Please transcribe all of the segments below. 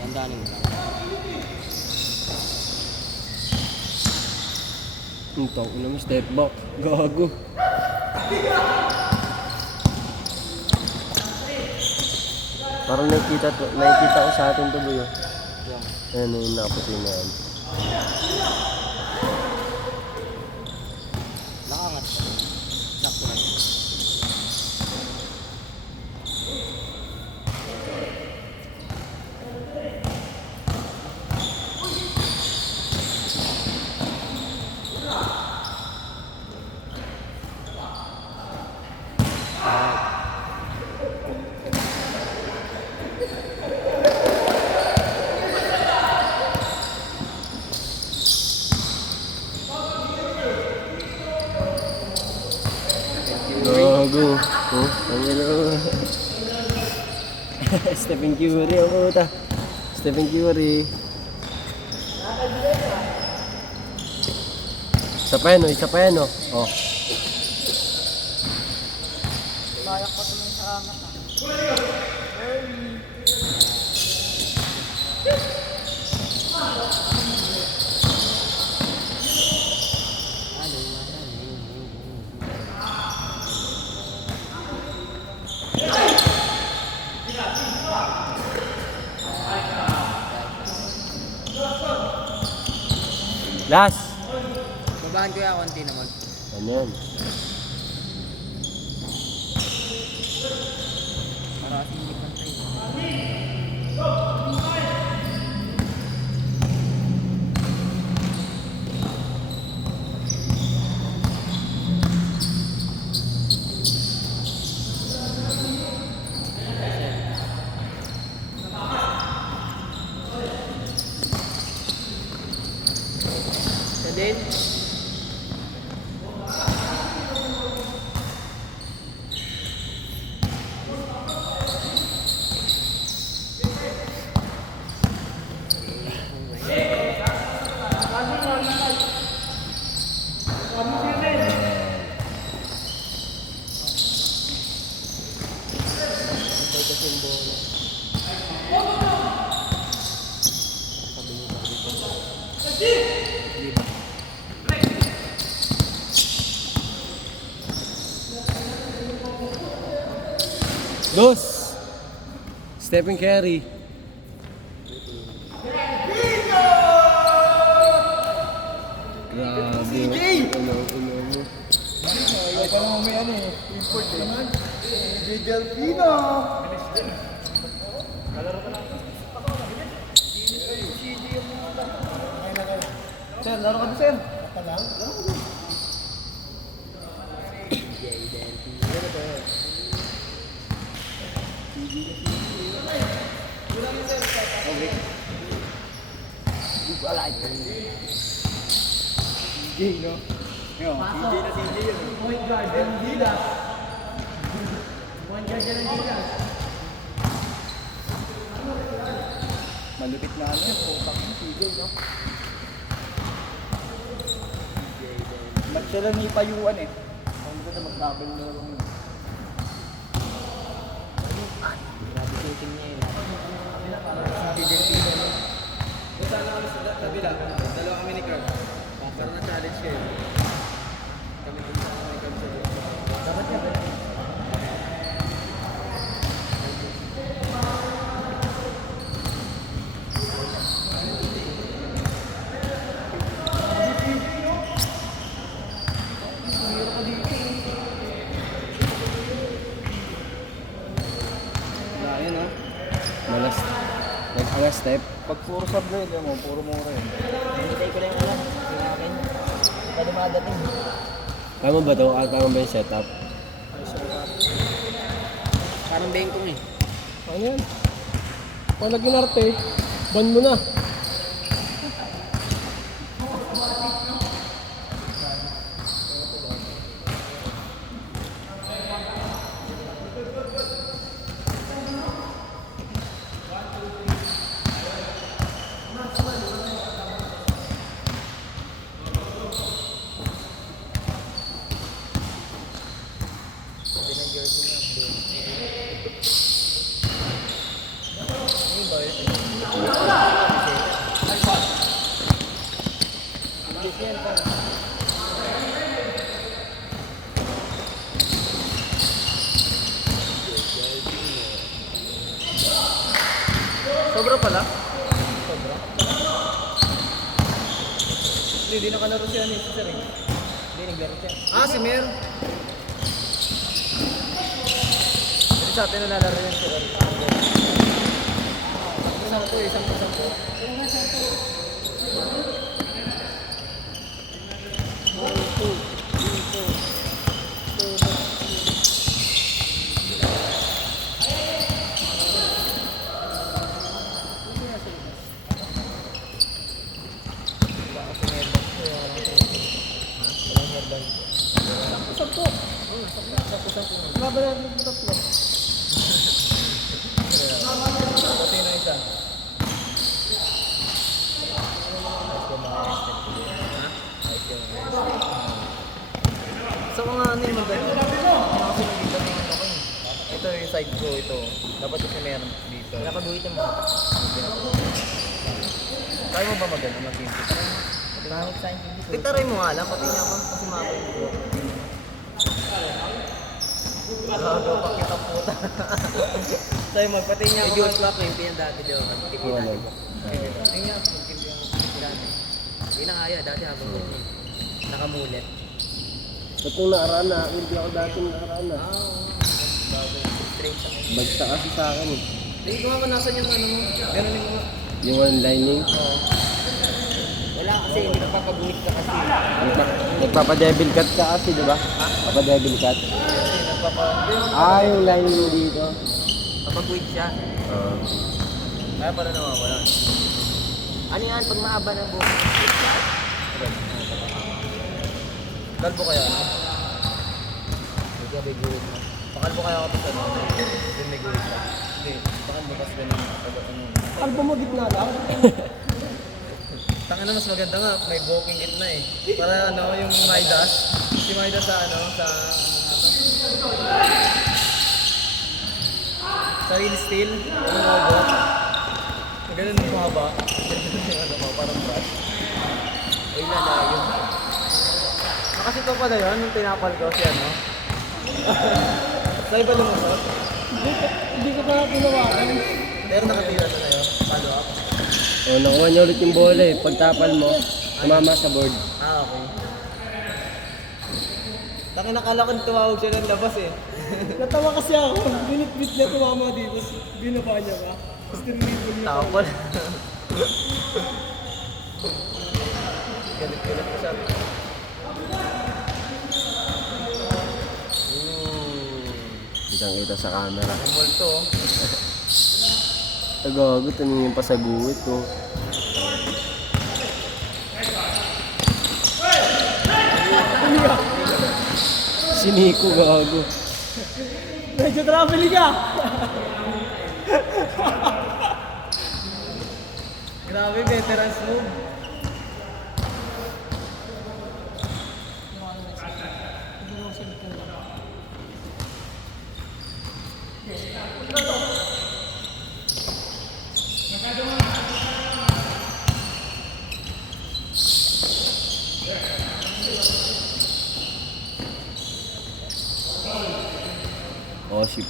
Dandanin mo lang. Ito, una mo step back. Gago. Parang nakikita ko sa atin to, boy. Yung. Ayan yung nakaputi na yan. Nakaangat ka rin. Sakto lang. Gago. Oh, ang gano'n. Stephen Curry, ang puta. Stephen Curry. Isa pa yan, oh, isa pa yan, oh. Oh. Layak pa tuloy sa angat ah. Last. Babaan ko yung konti naman. Ano yan? Para kasi hindi pantay. Sa din. Dos. Stephen Curry. Grabe. Ano mo? Ay, parang may ano eh. Import eh. DJ Delfino. Sir, laro ka na, sir. Ka lang? Laro ka na. CJ, no? Yo, CJ na CJ yun. Point guard, yung Dilas. Point guard yan ang Dilas. Malupit na ano yun, putak yung CJ, no? Ba't siya lang ipayuan eh? Kung gusto na mag-double na lang yun. Grabe shooting niya yun. CJ Delfino, no? Punta na kami sa tabila. Dalawa kami ni Carl. Para na-challenge kayo. Kami kung saan kami kami sa dito. Dapat niya ba? Ayun no? Malas. Nag-angas step. Pag puro sablay, yan mo, puro mura yun. Hinitay ko lang yung alam. Yung akin. Pa dumadating. Tama ba ito? Tama ba yung setup? Parang bengkong eh. Ano yan? Pag naging arte, ban mo na. Sabi ng jersey niya, blue. Ano ba yun? English yan pa. Sobra pala. Sobra. Hindi nakalaro siya ni Sir. Hindi, naglaro siya. Ah, si Mer. Hindi sa atin nalalaro yan si Ron. Isang po, isang po. Sakto. Laban natin ng tatlo. Sino isa? So mga ano yung maganda? Kasi nagdito ng ano ko eh. Ito yung side ko, ito. Dapat kasi meron dito. Nakabuhit yung mga Kaya mo ba magano mag-input? Kahit sa hindi ko. Titaray mo nga lang, pati niya ako kasi mabay ko. Gago, pakita puta. Sa'yo magpati niya ako. Medyo swak yung piyan dati daw. Kipita Wala. ko. Tingnan niya, magkindi yung dati. Hindi na kaya dati habang ganyan. Nakamulit. Ba't nung nakaraan na, hindi ako dati nung nakaraan na. Straight sa mga. Bagsak kasi sa akin eh. Hindi ko nga nasan yung ano mo. Ganun yung mga. Yung one lining. Wala kasi, hindi nagpapabuhit ka kasi. Nagpapa-devil cut ka kasi, di ba? Papa-devil cut. Kasi nagpapa. Ah, yung lining mo dito. Papabuhit siya. Oo. Kaya pala nawawala. Ano yan? Pag mahaba ng buhok. Kalbo kaya ano? Hindi ka may guhit mo. Pakalbo kaya ako sa ano? Yung may gulit ka. Hindi. Pakalbo kasi ganun. Kalbo mo gitna lang. Tanga na mas maganda nga. May walking it na eh. Para ano, yung Midas. Si Midas sa ano, sa real steel. Yung logo. Ganun yung mahaba. Ganun yung ano, parang brush. Ay, lalayo. Kasi ito pala yun, yung tinapal ko si ano. Sa'yo ba lumusot? Hindi ko pa tinawagan. Pero nakatira na yun. Follow up. Oh, nakuha niya ulit yung bola eh. Pagtapal mo, tumama sa board. Ah, okay. Taki nakala ko tumawag siya ng labas eh. Natawa kasi ako. Binit-bit niya tumama dito. Binaba niya ba? Tapos tinilipon niya. Tapol. Galit-galit ko siya. Kitang-kita sa camera. May multo oh. Gago, tumingin pa sa guhit ko. Si Nico, gago. Medyo traveling ka! Grabe, veterans move.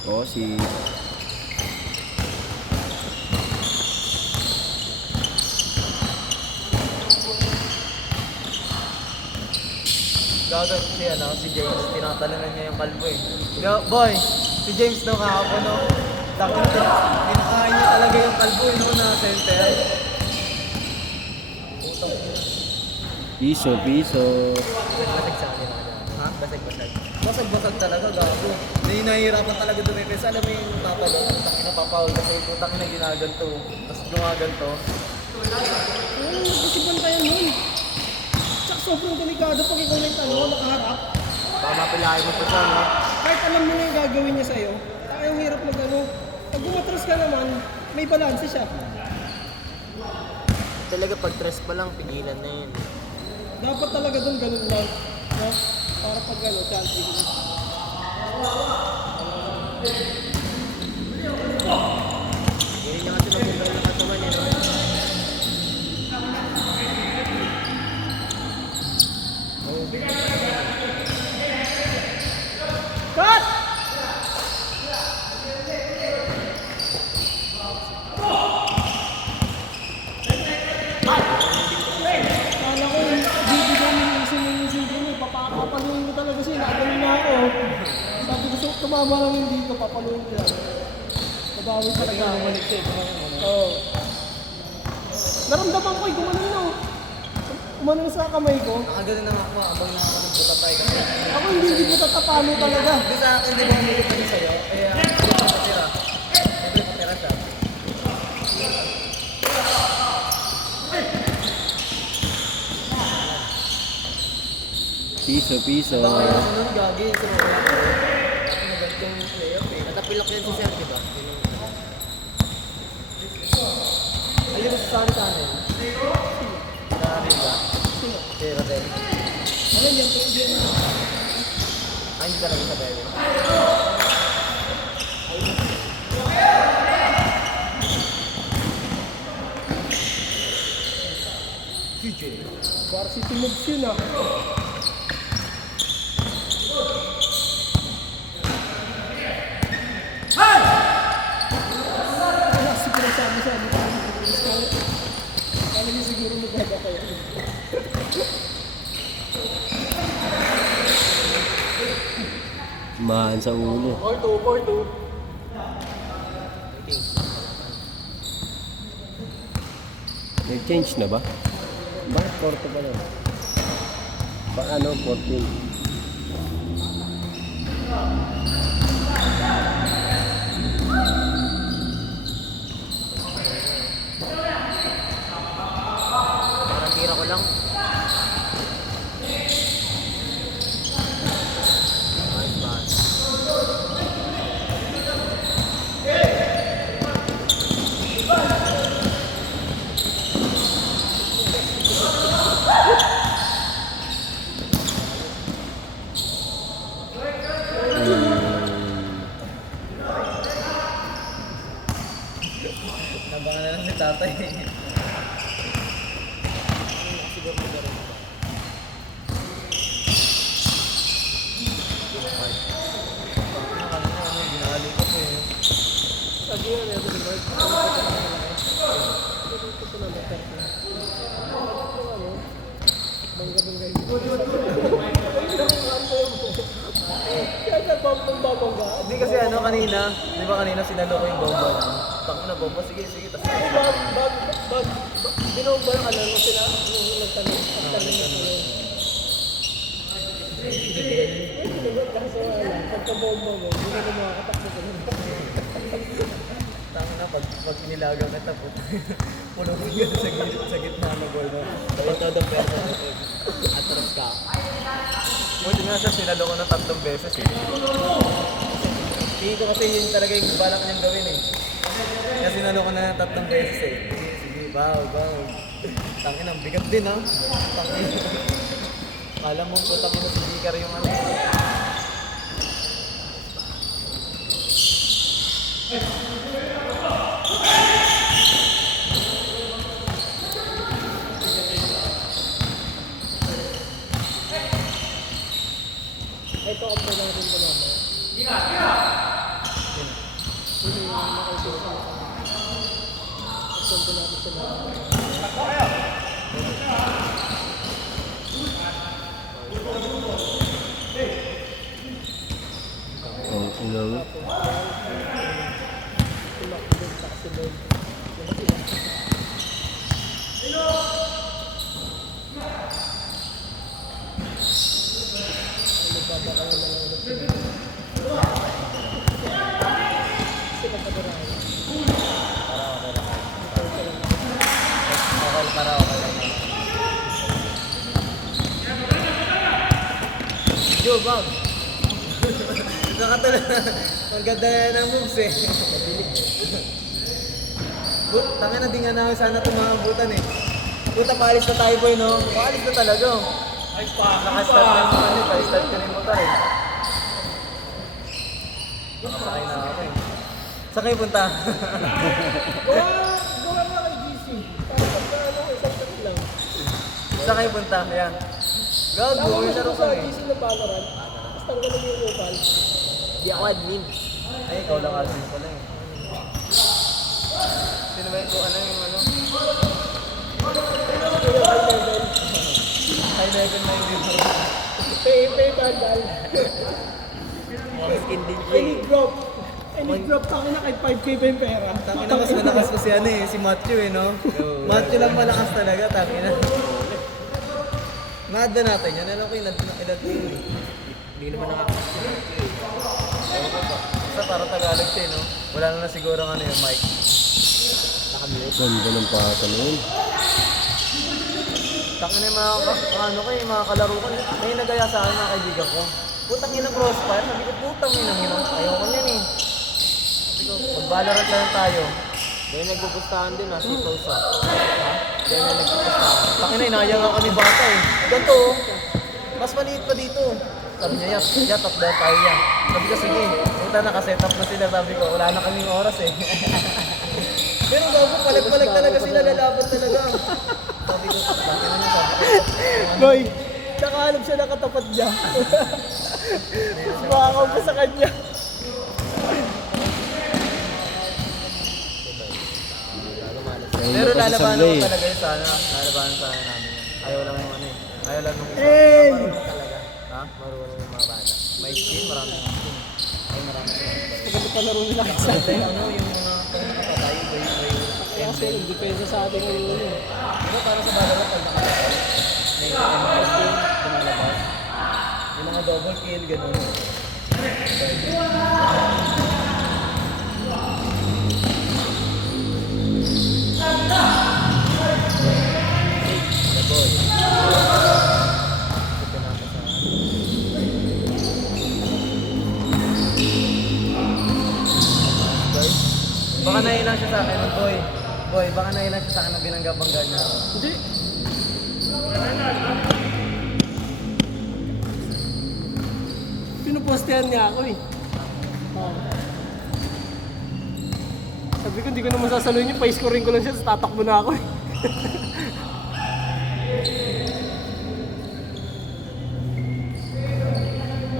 Osip. Gago si ano, si James, tinatalunan niya yung kalbo eh. Boy, si James daw kahapon no. Takot tinakain niya talaga yung kalbo eh, no, na center. Piso. Basag sa akin. Ha? Basag-basag. Basag-basag talaga, gago. Hindi nahihirapan talaga dumipes. Alam mo yung tatalo, taki na papawal kasi putang na ginaganto. Tapos gumaganto. Nagkasipan tayo nun. Tsaka sobrang delikado pag ikaw na yung nakaharap. Baka mapilahin mo pa siya, no? Kahit alam mo na yung gagawin niya sa'yo, yung hirap mag-ano. Pag gumatras ka naman, may balanse siya. Talaga pag stress pa lang, pigilan na yun. Dapat talaga doon ganun lang. No? Para pag ano, chanting. Hindi niya kasi magbubuhay ng katawan niya, no? Cut! Kala ko, bibigyan mo yung sinisin ko mo, papapaluin ko talaga siya, nakagaling na ako. Sabi ko, so, tumama lang yung dito, papaluin ko yan. Nabawi talaga ako. Bumalik siya, Oo. Naramdaman ko, gumanon na. Gumanon sa kamay ko. Nakagaling na nga ako, abang na ako ng buta tayo kasi. Ako hindi ko tatapalo talaga. Hindi sa akin, di ba umilit pa sa'yo? Kaya hindi ko patira. Hindi ko patira siya. Piso. Baka yung sunod gagi, sunod na ako. Magandang playoff eh. Natapilok yan si Sir, di ba? Ayun ang sasabi sa akin. Sa akin ba? Si Rodel. Ano yan? Yan. Ay, hindi talaga sa Bebe. Varsity moves yun ah. Wala siguro sabi ko. Kala niyo siguro magaga kayo. Mahan sa ulo. 4-2. Nag-change na ba? Bakit 4 pa lang? Baka ano, 14. Parang tira ko lang. Nice pass. Nabangan na lang si tatay. Sabi nga na ito, Mark. Ito ko na better ko. Bangga-bangga yun. Kaya sa babangga. Hindi kasi ano kanina, di ba kanina sinalo ko yung bomba na. Takot na bomba, sige. Tapos Binomba yung alam mo sila. Yung nagtanong. Nagtanong na tanong. Sinagot kaso wala. Pagka-bomba mo, hindi na makakatakbo ka na. tangin na pag inilaga kita po. Pulungin ka sa gitna ng goal na. Tapos todo pera. Atras ka. Buti nga siya sinalo ko na 3 beses eh. Tingin ko kasi yun talaga yung balak niyang gawin eh. Kaya sinalo ko na 3 beses eh. Sige, bow. Tangin ang bigat din ha. Tangin. Alam mo puta mo na si Vicar yung ano. Ito ang panarin ko naman. Hindi yung nakaisin sa ito natin sila. Oh, ulang. Tumakbog sa kasunod. Okay lang. Yo, Bob! Nakatala. Ang ganda na ng moves eh. Tanga na, di nga namin sana tumakambutan eh. Puta, paalis na tayo boy, no? Paalis na talaga. Nakastart na yung ano, paalis-start ka na yung motor eh. Nakasakay na ako eh. Saan kayo punta? Gawa nga kay GC. Para pagka isang tabi lang. Saan kayo punta? Ayan. Gago, Tama mo may laro sa kami. GC na Valorant. Tapos tanggalin mo yung upal. Di ako admin. Ay, ikaw lang admin pala eh. Sino ba yung ano yung ano? Yung high level. High level na yung dito. Pay bandal. Mga skin din siya Any eh. drop. Any drop, tangin na kahit 5k pa yung pera. Taki na mas malakas ko si ano eh, si Matthew eh no? Matthew lang malakas talaga, taki na. Nada natin yan, alam ko yung edad ko yun eh. Hindi naman nakakasya. Ewan ko ba? Basta parang Tagalog siya eh, no? Wala na siguro ng ano yung mic. Nakamute. Ganda ng pasa nun. Taki na yung mga, ano ko yung mga kalaro ko. May nagaya sa akin mga kaibigan ko. Putang ina crossfire, sabi ko putang ina ina. Ayoko niyan eh. Sabi ko, mag-Valorant lang tayo. Dahil nagpupustahan din si Tosa. Ha? Dahil na nagpupustahan. Taki na, inaya nga kami bata eh. Ganito oh. Mas maliit pa dito. Sabi niya, yat, up daw tayo yan. Sabi ko, sige. Puta, nakaset up na sila. Sabi ko, wala na kaming oras eh. Pero gago, palag-palag talaga sila, lalaban talaga. Sabi ko, sabi ko, Boy, nakahanap siya nakatapat niya. Makakaw pa sa kanya. pero Kasi lalabanan sablay. ko talaga yun sana. Lalabanan sana namin yun. Ayaw lang yung ano eh. Ayaw lang yung isa. Hey! Talaga. Ha? Marunong yung mga bata. May skin, marami ng skin. Ay, marami ng skin. Maganda palaro nila kasi. Kasi ano, yung mga nakapatay, Kaya kasi yung depensa sa atin ngayon yun. Diba parang sa Valorant, pag nakapatay, may mga skin, tumalabas. Yung mga double kill, gano'n. Baka nailang siya sa akin, boy. Boy, baka nailang siya sa akin na binangga-bangga niya ako. Hindi. Pinupostehan niya ako eh. Oo. Sabi ko, hindi ko naman sasaluhin yung pa-scoring ko lang siya, tatakbo na ako eh.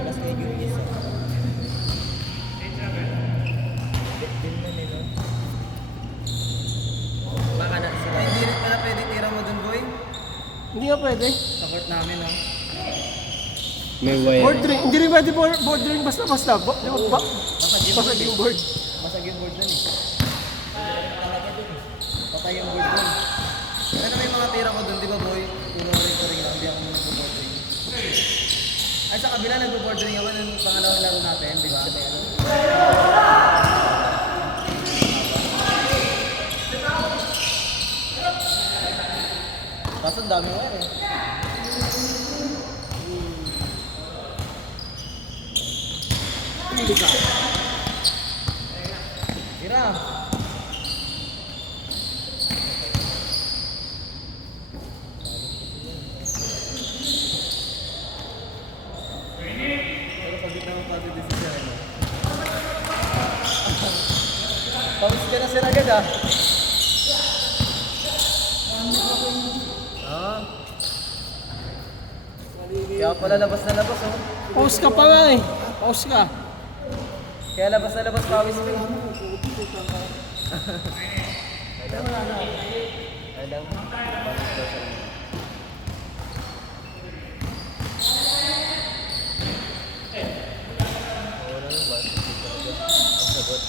Mas medyo isa. Baka na sila. Ay, hindi rin pala pwede tira mo dun, boy. Hindi nga pwede. Sa court namin, no? May wire. Bordering, hindi rin pwede bordering basta-basta. Basag yung board. Masag yung board dun eh. Talaga dun eh. Patay yung board dun. Ano may mga tira ko dun, di ba, boy? Tuloy ko rin, hindi ako nag-bordering. Ay, sa kabila, nag-bordering ako nung pangalawang laro natin, di ba? Kaso ang dami wire eh. Hindi ka. Tira! Pero pagit naman pa din siya, ano? Pawis ka na sir agad ah. Ah. Kaya pala labas na labas oh. Pause ka pa nga eh. Pause ka. Kaya labas na labas pawis ko eh. Alam mo? Pawis daw siya. Oo na yung bata. Ang sagot.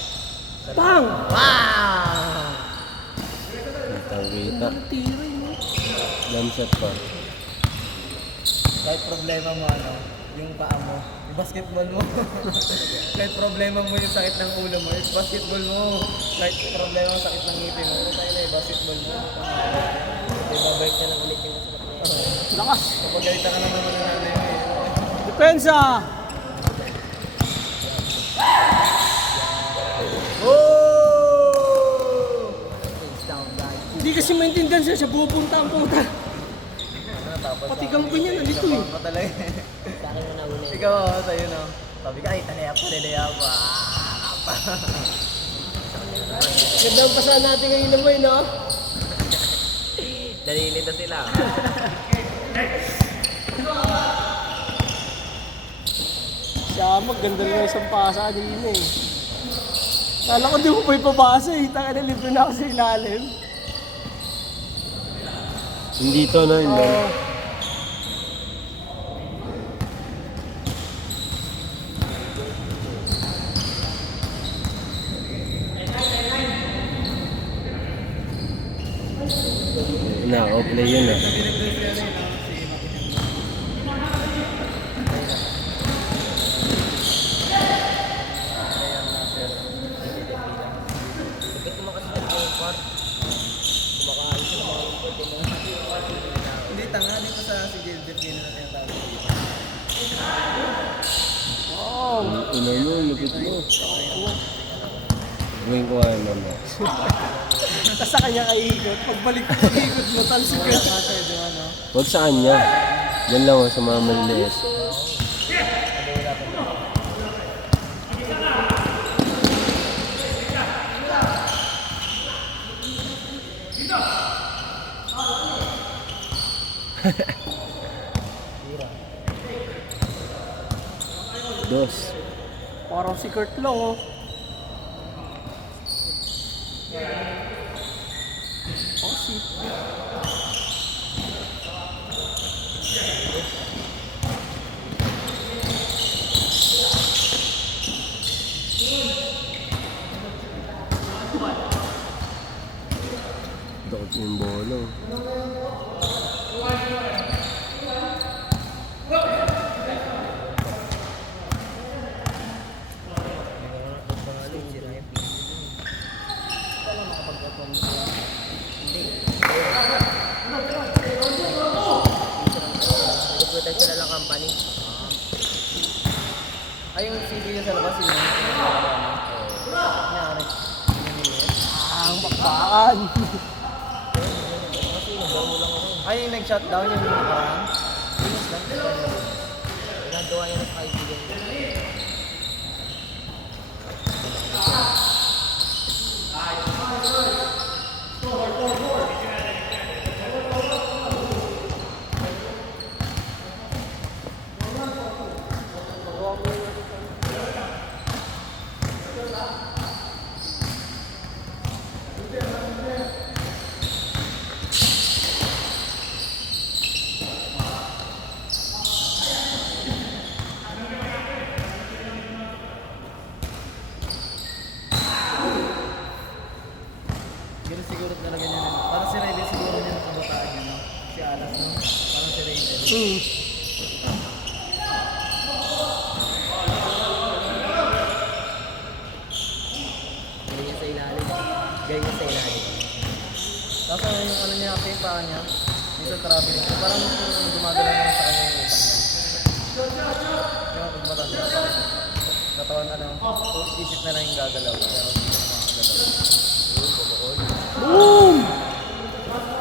Pang! Wow! Kitang-kita. Tira mo. Gunshot pa. Kahit problema mo ano, yung paa mo, yung basketball mo. Kahit problema mo yung sakit ng ulo mo, yung basketball mo. Kahit problema mo sakit ng ngipin mo, tayo na yung basketball mo. Kaya babalik na lang ulit yung masarap na yan. Lakas. Kapag galita ka naman ng nanay mo eh. Depensa! Oh! Face down, guys. Hindi kasi maintindihan siya pupunta ang puta. Ano, tapos Pati kampo niya nandito eh. pa talaga. Sa akin mo na una. Ikaw ako sa'yo no. Sabi ka, ay, talaya pa, talaya pa. Ganda ang pasahan natin ngayon na boy, no? Dalilin na sila. Siya, maganda rin yung isang pasa din eh. Kala ko di mo pa ipabasa eh. Taka na libre na ako sa ilalim. Hindi to, no? Hindi. Na, play yun ah. Bakit naman kasi nag-import? Kumakain sila mga import yung mga Hindi, tanga. Dito sa si Gilbert yun na tinatawag. Wow! Ina mo, lupit mo. Gawin ko nga mama. Tapos sa kanya kaikot. Pagbalik ko ikot mo, talsik ka. Huwag sa kanya. Yan lang oh, sa mga maliliit. Dos. Parang si Kurt lang oh. Oh, si... Dakot yung bola. nag-protect sila ng company. Ay, yung CD niya sa labas, yun. Nangyari. Ang bakbakan. Ay, yung nag-shutdown yung nakaraan. Bilis lang. Ginagawa niya ng kaibigan. Ganun siguro talaga niya. Parang si Raven siguro niya ng kabataan niya, no? Si Alas, no? Parang si Raven. Galing niya sa ilalim. Galing niya sa ilalim. Tapos yung ano niya, yung paa niya, minsan traveling. So, parang gumagalaw naman sa kanya yung utak niya. Yung pag matanda. Katawan ano, isip na lang yung gagalaw. Pero hindi na makagalaw. Boom!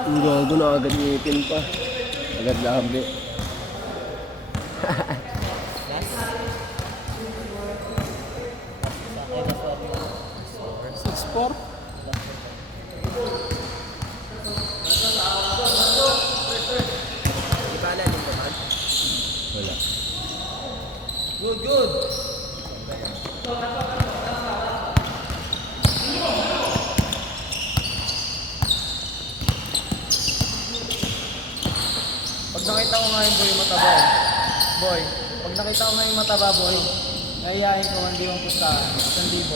Ang gago na agad ngipin pa. Agad labi. Six, four. Di ba alam yung baman? Wala. Good, good! Pag nakita ko nga yung boy mataba eh. Boy, pag nakita ko nga yung mataba boy, nahihayin ko hindi mong pustahan. 1,000.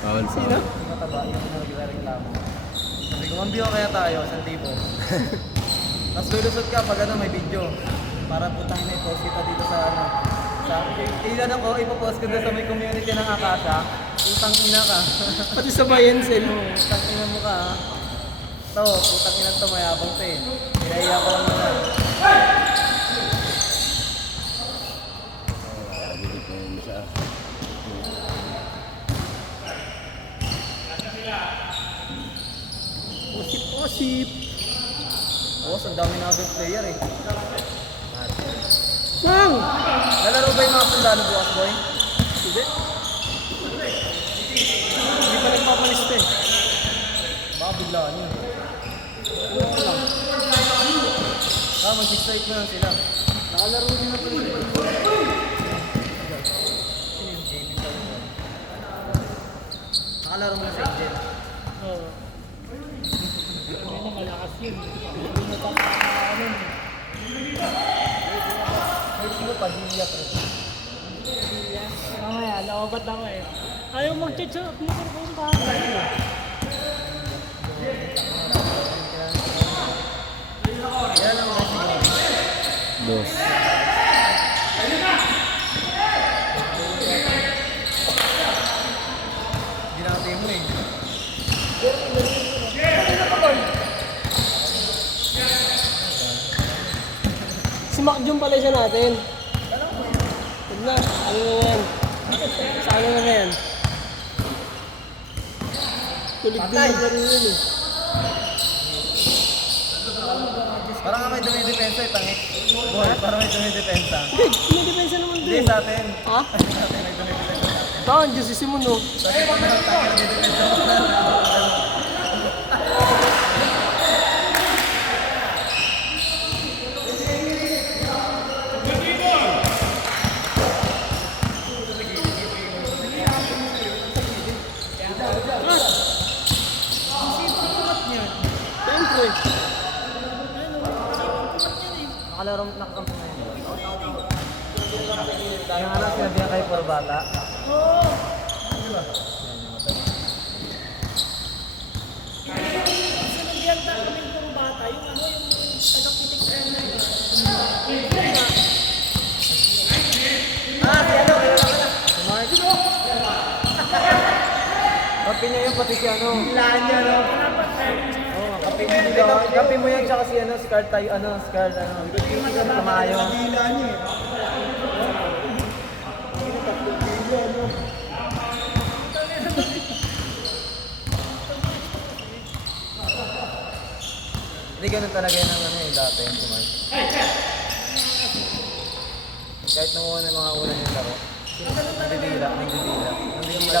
Bawal sa Sino? Yung mataba, yung nagreklamo. Sabi ko, mambiyo kaya tayo, 1,000. Tapos lulusot ka pag ano, may video. Para putang ina i-post kita dito sa ano. Sa, ilan ako, ipopost ko doon sa may community ng Akasha. Putang ina ka. Pati sa Bayensen. Putang ina mo ka ha. Ito, putang ina to, mayabang to eh. Pinahiya ko lang naman. Bili ko yun siya. Posip. Oo, ang dami na agad player eh. Nang! Lalaro ba yung mga sundalo bukas, boy? Hindi. Hindi pa nagpapalista eh. Baka biglaan yun. Ano lang. Mag-strike na lang sila. Nakalaro din na pala. Nakalaro mo na sa Angel. Oo. Ano na malakas yun. Hindi na ano. Ay, sino pa? Hiya pa. Mamaya, nawabat ako eh. Ayaw mag-chat sa Twitter ko yung bahay. Yan lang mga siguro. Dos. Ginatay mo eh. Si Mac Jun pala siya natin. Huwag na, ano na yan? Sa ano na yan? Tulig din yung laro yun eh. Parang nga may dumidepensa eh, tangi. Boy, parang may dumidepensa. Hindi, may depensa naman Hindi din. sa atin. Ha? Sa atin may dumidepensa. Baka, Diyos si Simon no. Kasi pag nakatake na dumidepensa mo na. Siyempre. Nakalaro, nakakampo na yun. Yung anak sinabihan kayo puro bata. Kapi niya yun, pati si ano. Ilaan niya, no? Oo, kapi mo yan, tsaka si ano, si Carl tayo, ano, si Carl, ano. Tamayo. Hindi ganun talaga yun ang ano eh, dati yung kumain. Kahit nung una mga una yung laro. Nandidila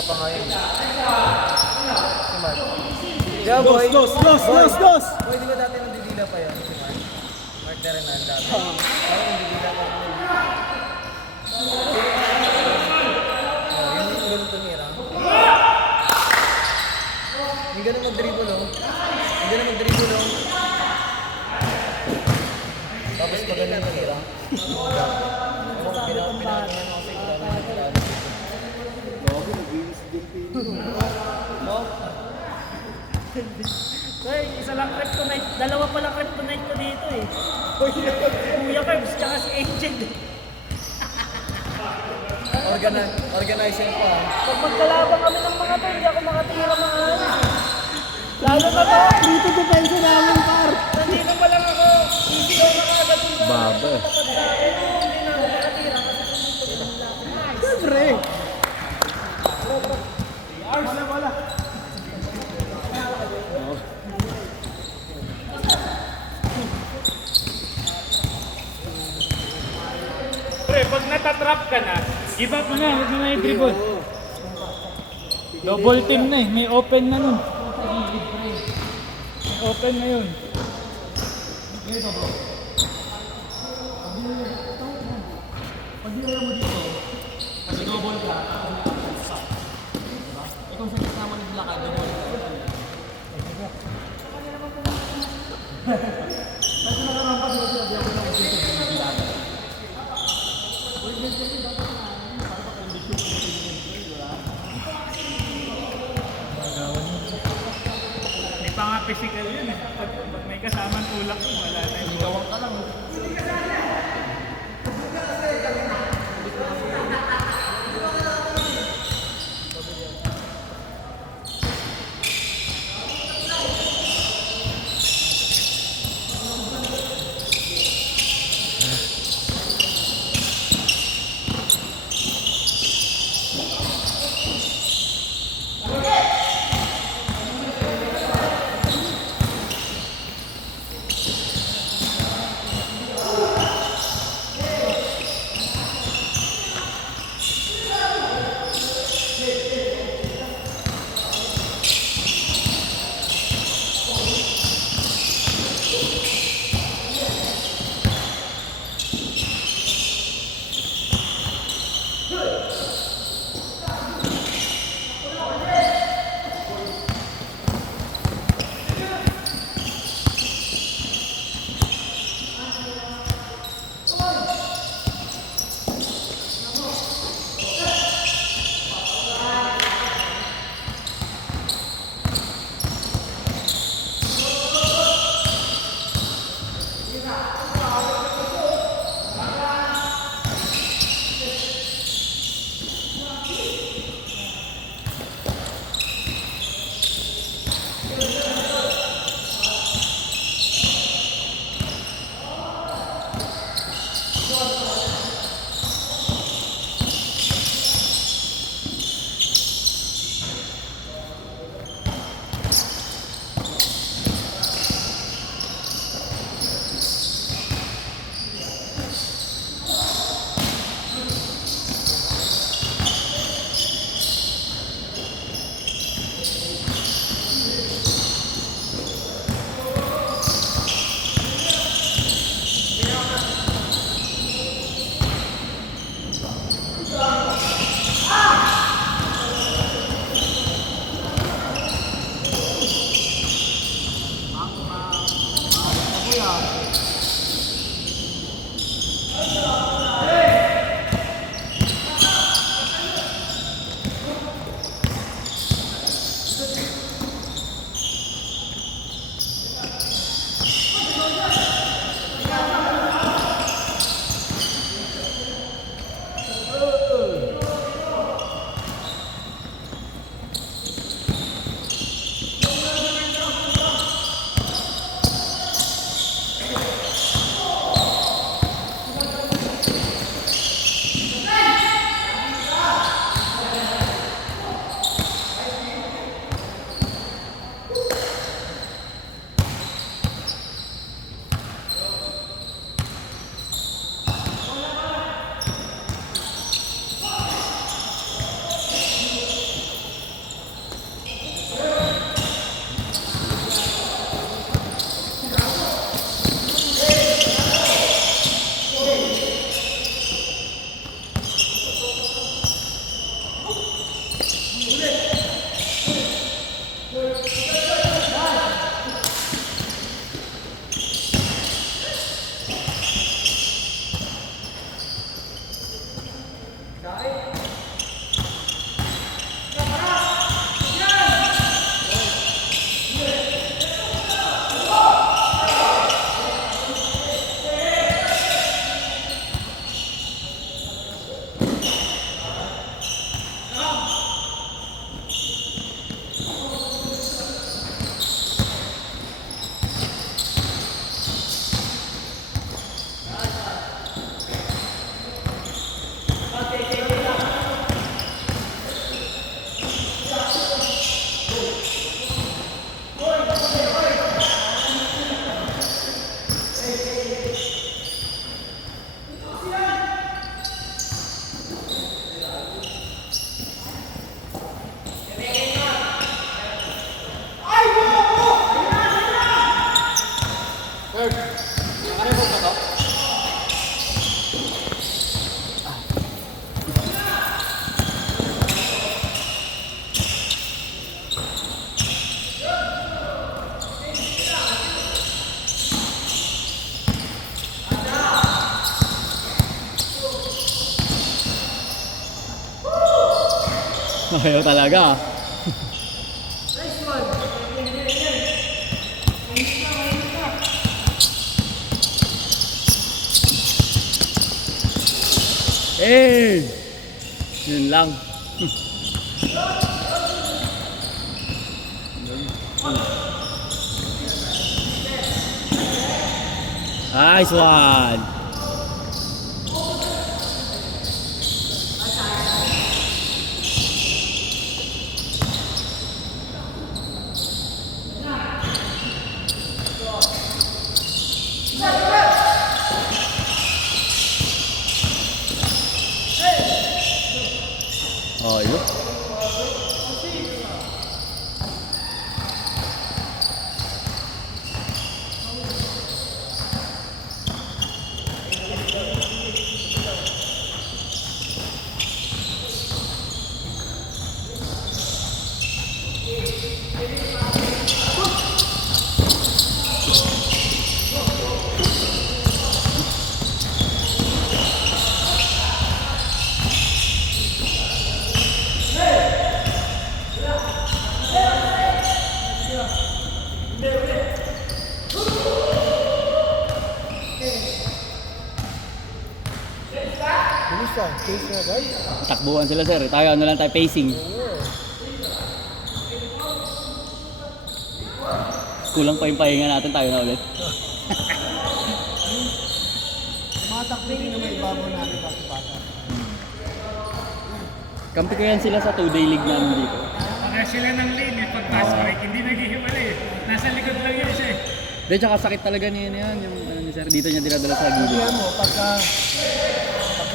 pa ngayon. Si Mark. Yeah, boy. Dos! Boy, di ba dati nandidila pa yun? Si Mark. Mark na rin dati. Parang nandidila pa yun. Yun yung ganun tumira. Yung ganun mag-dribble, oh. Yung ganun mag-dribble, oh. Tapos pag ganun tumira. Hoy, isa lang kryptonite, dalawa pa lang kryptonite ko dito eh. Kuya Curbs, tsaka si Angel. Organizing pa. Pag magkalaban kami ng mga to, hindi ako makatira mga alis eh. Lalo na to, Dito depensa namin, par. nandito pa lang ako, isigaw na kagad yung Baba. tapat sa akin. Hindi na ako makatira kasi nandito yung lahat. Siyempre. Pre, pag natatrap ka na, give up na, huwag mo na yung dribble. Double team na eh, may open na nun. May open na yun. May panga physical yun eh. Pag may kasamang tulak yun, wala na yung gawang ka lang. Ayaw talaga. Eh! Yun lang. Nice one! Oh, yun. Bilis ah, case na guys. Takbuhan sila sir. Tayo ano lang tayo pacing. Kulang pa yung pahinga natin, tayo na ulit. Tumatakbo din naman ibabaw namin kasi bata. Kampi ko yan sila sa 2-day league namin dito. Pagka sila ng lane eh, pag pass break, hindi naghihiwalay eh. Nasa likod lang yun siya eh. Hindi, tsaka sakit talaga niya yan. Yung ano ni sir, dito niya dinadala sa gilid. Kaya mo, pagka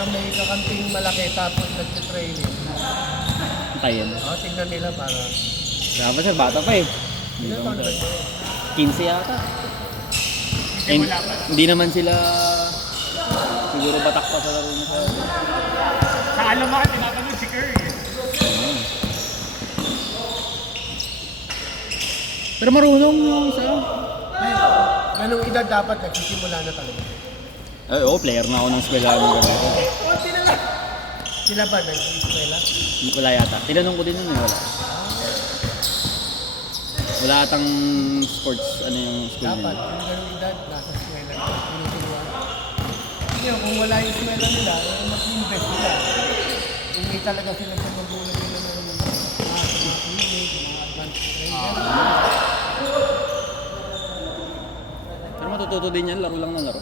may kakanting malaki tapos nagtitraining, Tayan. tingnan nila para Dapat sir, bata pa eh. Ilan taon na ba yun? 15 yata. Hindi wala pa. Hindi naman sila siguro batak pa sa laro niya sir. Sa Alamahan, tinatanong si Curry eh. Pero marunong yung isa. Ganong edad dapat nagsisimula na talaga. Ay, oo, player na ako ng eskwela ng ganito. Konti na lang. Sila ba nag-eskwela? Wala yata. Tinanong ko din yun eh, wala. Wala atang sports, ano yung school Dapat, nila. kung ganong edad, nasa eskwela na. Tinuturuan. Hindi, kung wala yung eskwela nila, mag-invest nila. Kung may talaga sila sa magulang nila ng mga clinic, mga advanced training. Pero matututo din yan, laro lang na laro.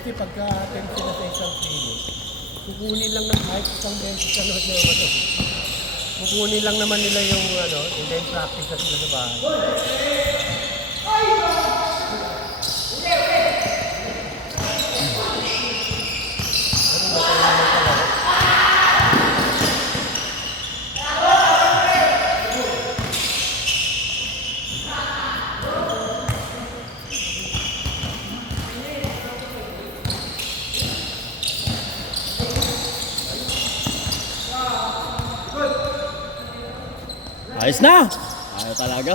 Kasi pagka-attend sila sa isang training, kukunin lang ng kahit isang beses sa lahat ng ito. Kukunin lang naman nila yung ano, and then practice na sila sa bahay. Ayos na! Ayaw talaga.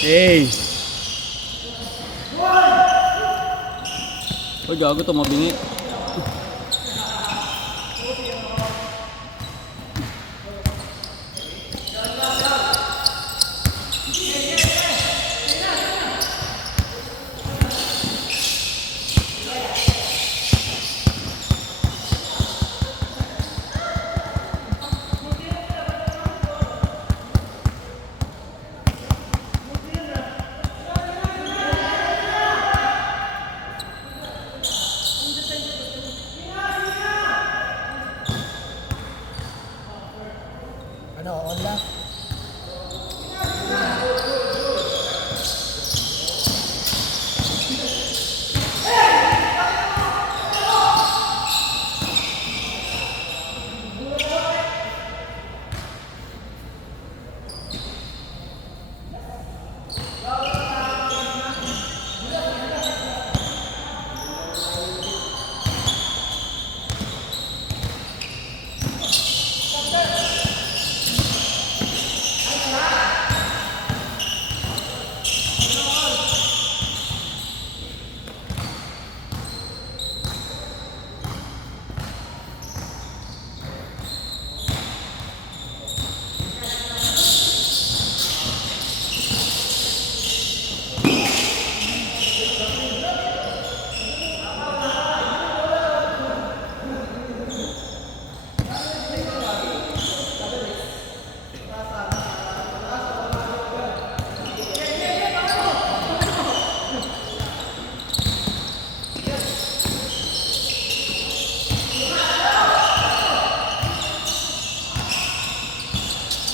Hey! Uy, gago to, mabingi. Ano, Ola?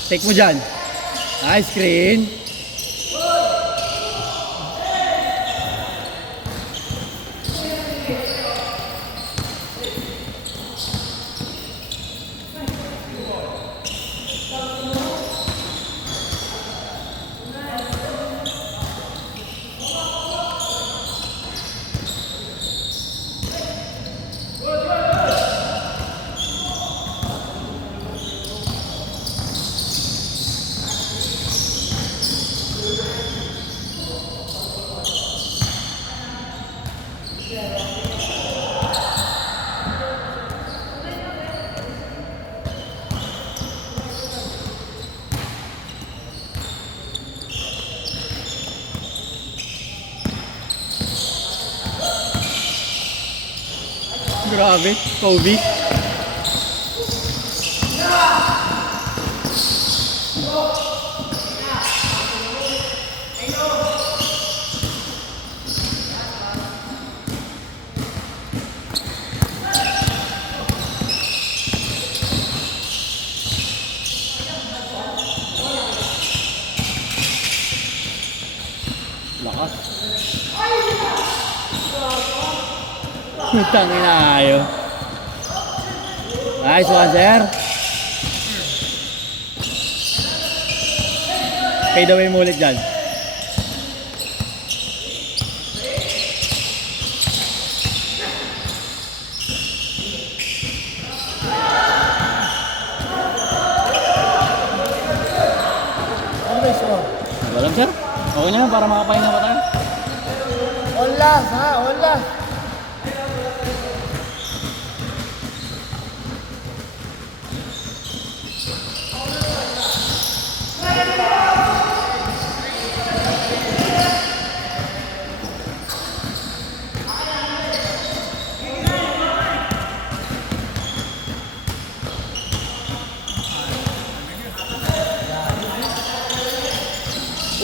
Take mo dyan. Nice screen. Grabe, Kobe. Lakas. Putang ina ayo. Nice one, sir. Fade away mo ulit dyan. Ano ba yung score? Alam, sir? Okay na lang para makapahinga pa tayo. Ola, ha? Ola.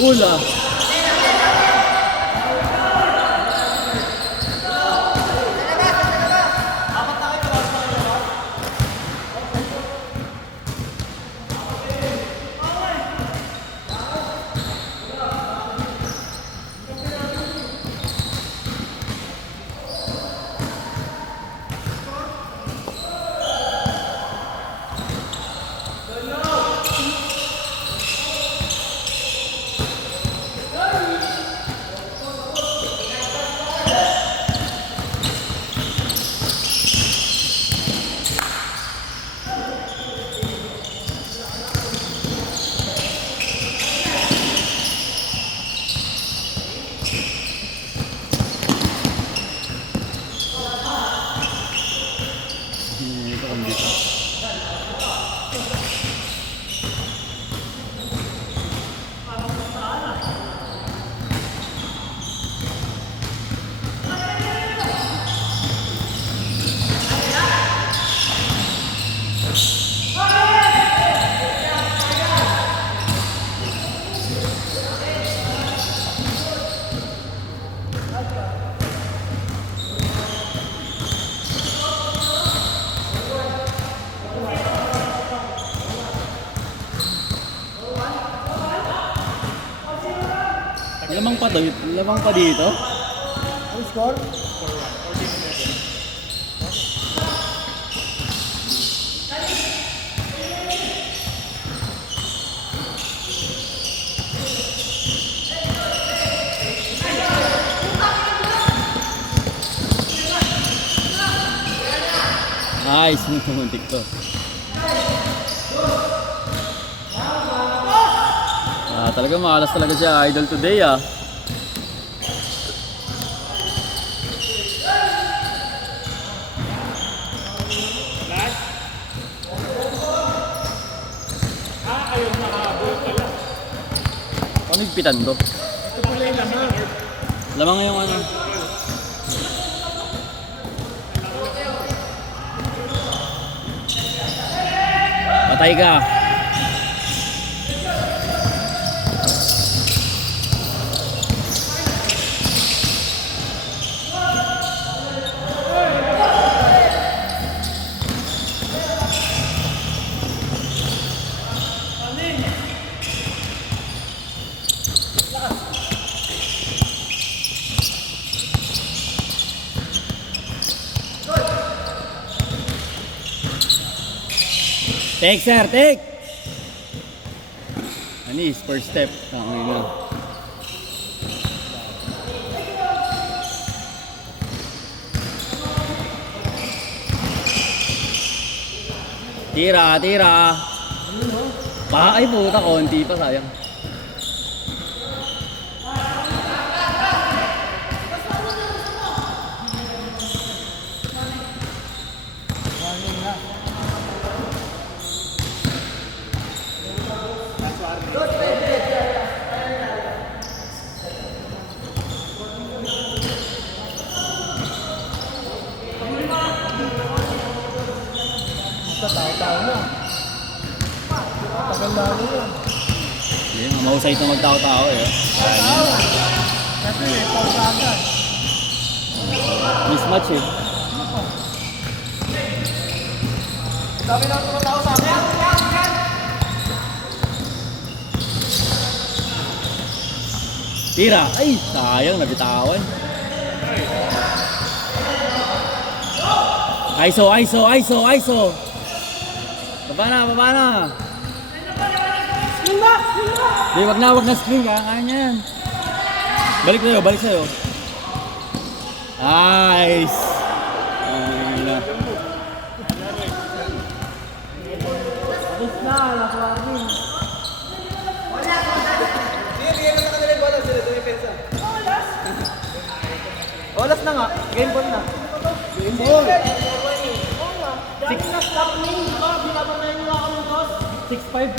Ula. Lamang pa to, lamang pa dito. Ano score? Nice, muntik to. Talaga malas talaga siya idol today ah. Ano yung pitan to? Ito pala yung lamang. Lamang ngayong ano. Patay ka. Take sir, take! Anis, first step. Tangin na. Tira, tira. Ay puta, konti pa sayang. Tao-tao na. Tagal na ano yun. Hindi, mahusay ito magtao-tao eh. Kasi pausagan. Mismatch eh. Sabi lang tumatao sa akin. Tira! Ay! Sayang, nabitawan. ISO, ISO, ISO, ISO! Baba na, baba na! Di, wag na screen, kakain yan. Balik sa'yo, balik sa'yo. Nice! Ay, na. Alis na, alas warning. Bigyan mo sa kanila yung bola, sila dumipensa. Olas na nga, game ball na. Game ball. Six na stop me. Binabanay nila ako ng boss. 6'5".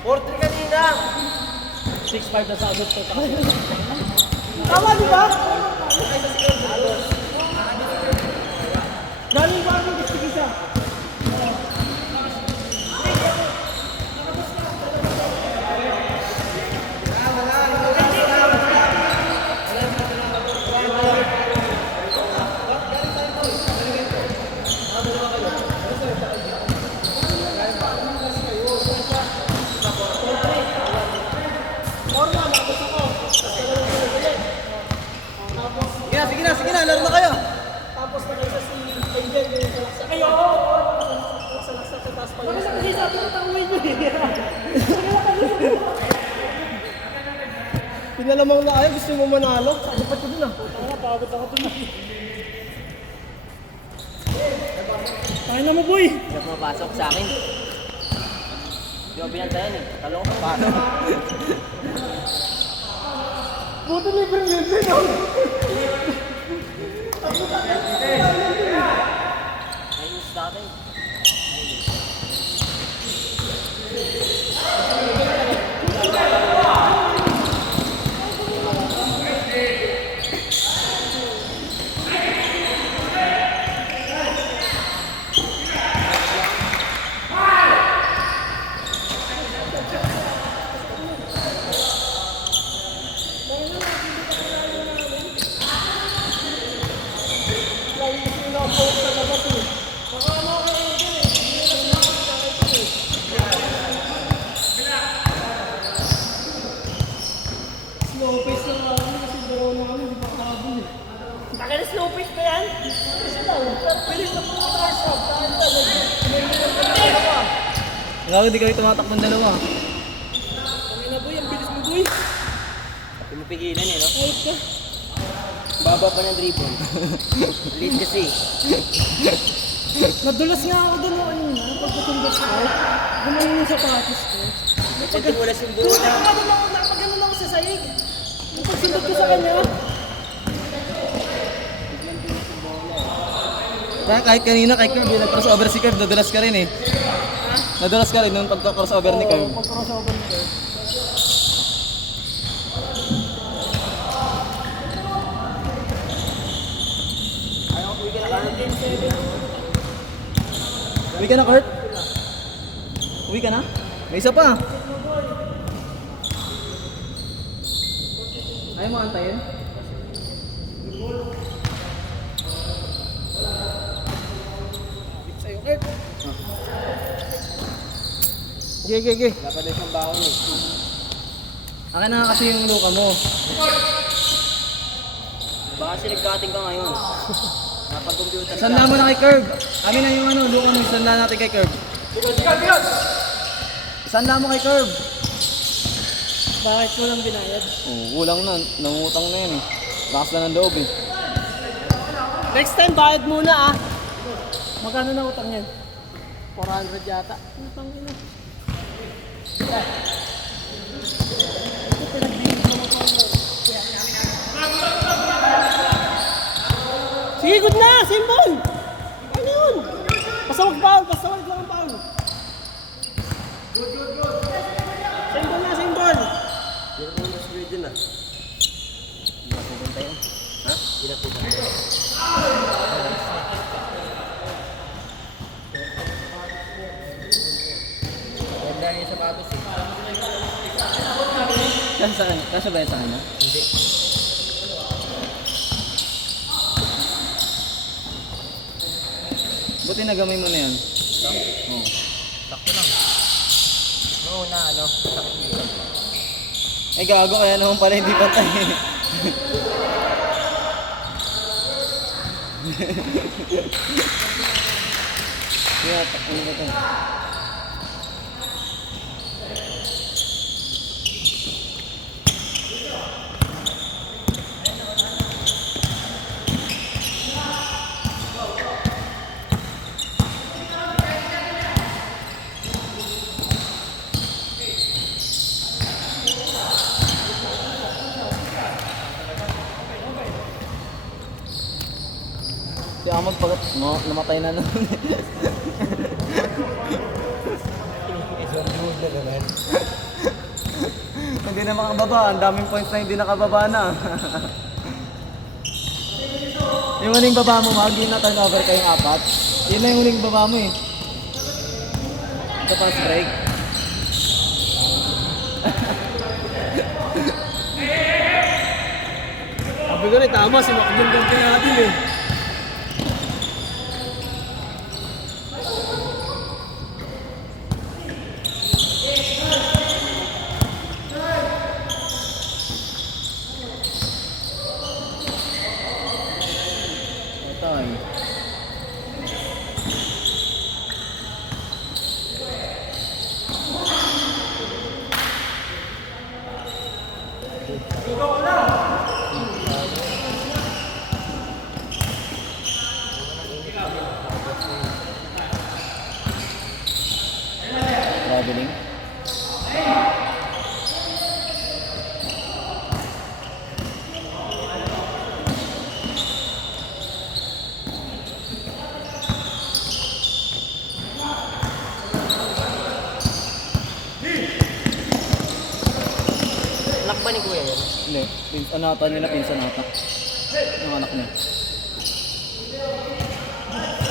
4-3 kanina. 6'5" na sa agad to. Tama, di ba? Galing ba ang gusto isa? Sige na, laro na kayo. Tapos na isa si Angel yung salaksak. Ay, oo! Salaksak sa taas pa yun. Kasi sabi ko tanguin nyo eh. Pinalamang na ayaw, gusto mo manalo. Sabi pa ko dun ah. Napagod ako dun. Tayo na mo, boy! Hindi ako mapasok sa akin. Hindi ako binantayan eh. Talo ko mapasok. Buto libre yun din oh. Ayos natin. Lagi kasi Nga, hindi kami tumatakbong dalawa. Ang ina boy, ang bilis mo boy. Hindi mo pigilan eh, no? Kahit ka. Baba pa ng dribble. Lead kasi. Nadulas nga ako doon noon yun. Pagpatundot ko, gumaling yung sapatos ko. Tumulas yung buo Gusto na. ko napagano ako sa sahig. Yung pagsundot ko sa kanya. Kahit kanina kay Curb, yung nag-crossover si Curb, nadulas ka rin eh. Nadulas ka rin nung pagka-crossover ni Curb. Pag-crossover ko. Uwi ka na, Kurt? Uwi ka na? May isa pa. Ayaw mo antayin? Sa'yo, Kurt. Sige. Dapat na isang baon eh. Akin na kasi yung luka mo. Baka kasi nag-cutting ka ngayon. Napag-computer ka. Sanda mo na kay Curb. Amin na yung ano, luka mo. Sanda natin kay Curb. Sanda mo kay Curb. Bakit mo lang binayad? Oh, kulang na. Nangutang na yan eh. Lakas na ng loob eh. Next time, bayad muna ah. Magkano na utang yan? 400 yata. Utang ina. Sige, good na! Same ball! Ano yun? Basta wag foul! Basta wag lang ang foul! Same ball na! Same ball! Yung mas pwede na. Pupunta yun. Ha? Hindi na pupunta. Ganda yung sapatos eh. Kasya ba yan sa kanya? Hindi. Buti nagamay mo na yan. Oh. Sakto lang. Noong una, ano, sakit dito. Ay gago, kaya naman pala hindi pantay. Kaya, ano ba ito? Si Amag pag namatay na nun. Hindi na makababa, ang daming points na hindi nakababa na. Yung huling baba mo, Mag, yun na turnover kayong 4. Yun na yung huling baba mo eh. Ito fast break. Sabi ko rin, tama, si Macdon kaya natin eh. Ito eh. Traveling. Anak ba ni Kuya yun? Hindi, anata nila, pinsan ata. Yung anak niya.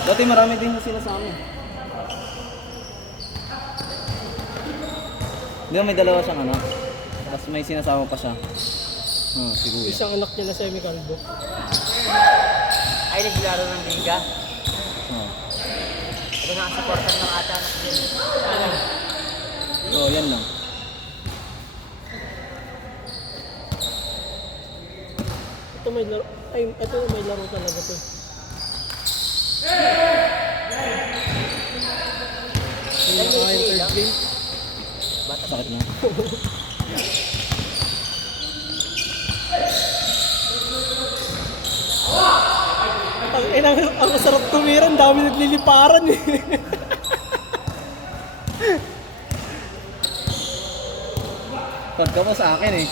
Dati marami din sila sa amin. Di ba may dalawa siyang anak? Tapos may sinasama pa siya. Si Kuya. Isang anak niya na semi-calvo. Ay, naglaro ng liga. Oh. Ito nakasupportan ng ata anak din. So, yan lang. Ito may laro, ay, ito may laro talaga to. Hindi na kaya yung third game. Sakit na. Ang sarap tumira, ang dami nagliliparan eh. Pagka mo sa akin eh.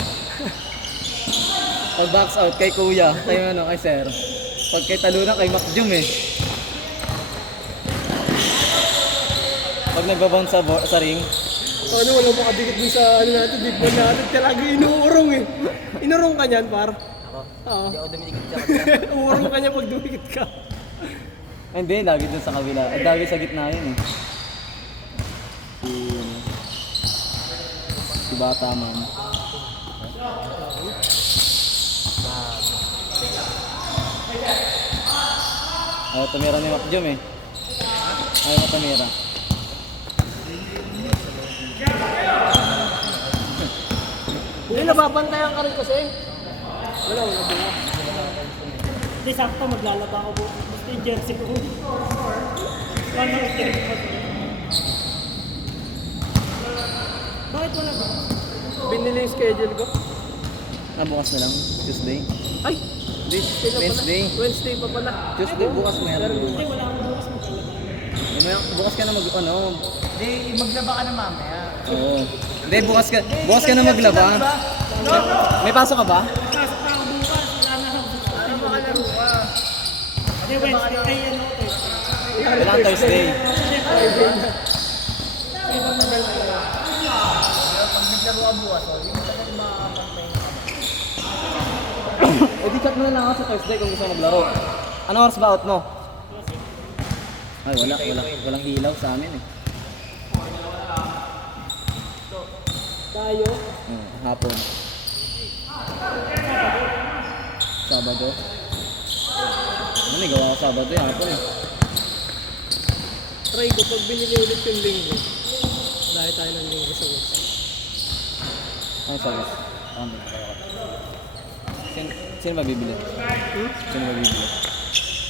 Pag box out kay kuya, kay ano, kay sir. Pag kay talunan kay Macjum eh. Pag nagbabounce sa ring, Ano, walang makadikit dun sa ano natin, big ball natin. Kaya lagi inuurong eh. Inurong ka niyan, par? Oo. Hindi ako dumidikit sa kanila. Uurong ka niya pag dumikit ka. ay, hindi, lagi dun sa kabila. At lagi sa gitna yun eh. Si Bata man. Ayaw tumira ni Macjum eh. Ayaw mo tumira. Hindi, nababantayan ka rin kasi. Wala. Hindi, sakto maglalaba ako bukas. Basta yung jersey ko. Paano yung jersey ko? Bakit wala ba? Binili yung schedule ko. Bukas na lang. Tuesday. Ay! Wednesday. Wednesday. Wednesday pa pala. Tuesday, bukas meron. Hindi, wala akong bukas maglalaba. Bukas ka na ano. Hindi, maglaba ka na mamaya. Oo. Hindi, bukas ka na maglaba. May pasok ka ba? Pasok na ako bukas. Wala na ako. Ano makalaro ka? Hindi, Wednesday. Ay, ano, Thursday. Wala ang Thursday. Pag naglaro ka bukas, hindi mo talaga makakapagpay. Eh di chat mo na lang ako sa Thursday kung gusto mo maglaro. Ano oras ba out mo? Ay, walang ilaw sa amin eh. Tayo. Hapon. Sabado. Ano eh, gawa ko Sabado eh, hapon eh. Try ko pag binili ulit yung linggo. Dahil tayo ng linggo sa West. Ano sabi? Sino ba bibili? Sino ba bibili?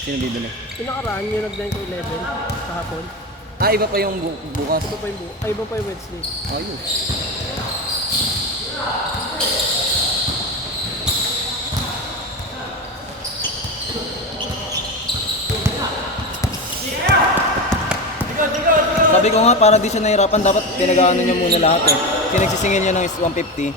Sino bibili? Yung nakaraan, yung nag-9 ko 11 kahapon. Ah, iba pa yung bukas. Iba pa yung iba pa yung Wednesday. Ayos. Sabi ko nga, para di siya nahirapan, dapat pinag-ano niya muna lahat eh. Sinagsisingil niya ng 150.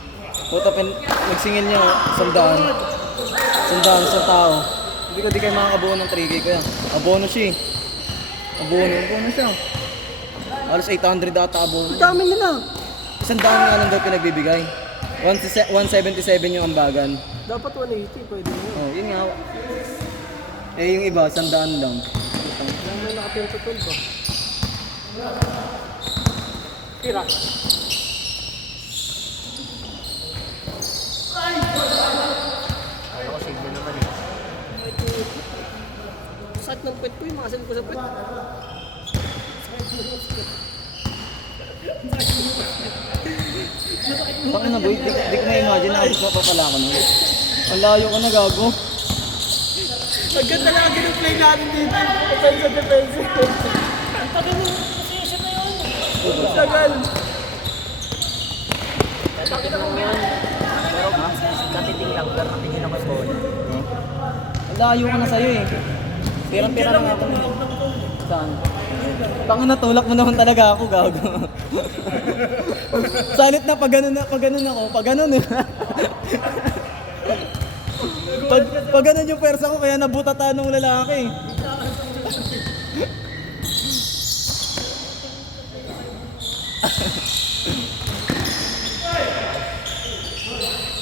Puto, nagsingil niya 100. 100 sa tao. Hindi ko di kayo makakabuo ng 3K ko yan. Abono siya eh. Abono siya. Alas 800 ata abono. Ang dami nila. 100 nga lang daw pinagbibigay. 177 yung ambagan. Dapat 180, pwede na yun. Oh, yun nga. Eh yung iba, 100 lang. Kaya may naka-10 to 12 ba? Tira. Ako signal naman eh. Sakit ng pet ko yung mga ko sa pet. Tangin na boy, di ko na-imagine na abot pa pala ako nun. Ang layo ka na gago. Ang ganda lagi ng play natin dito. Defense. Ang tagal ng position na yun. Sagal. Pero katiting lang, pero katingin ako sa bola. Ang layo ka na sa'yo eh. Pira-pira lang ito. Saan? Tangin na, tulak mo naman talaga ako, gago. Salit na, pag ganun ako, pag ganun eh. pag ganun yung pwersa ko, kaya nabutata nung lalaki.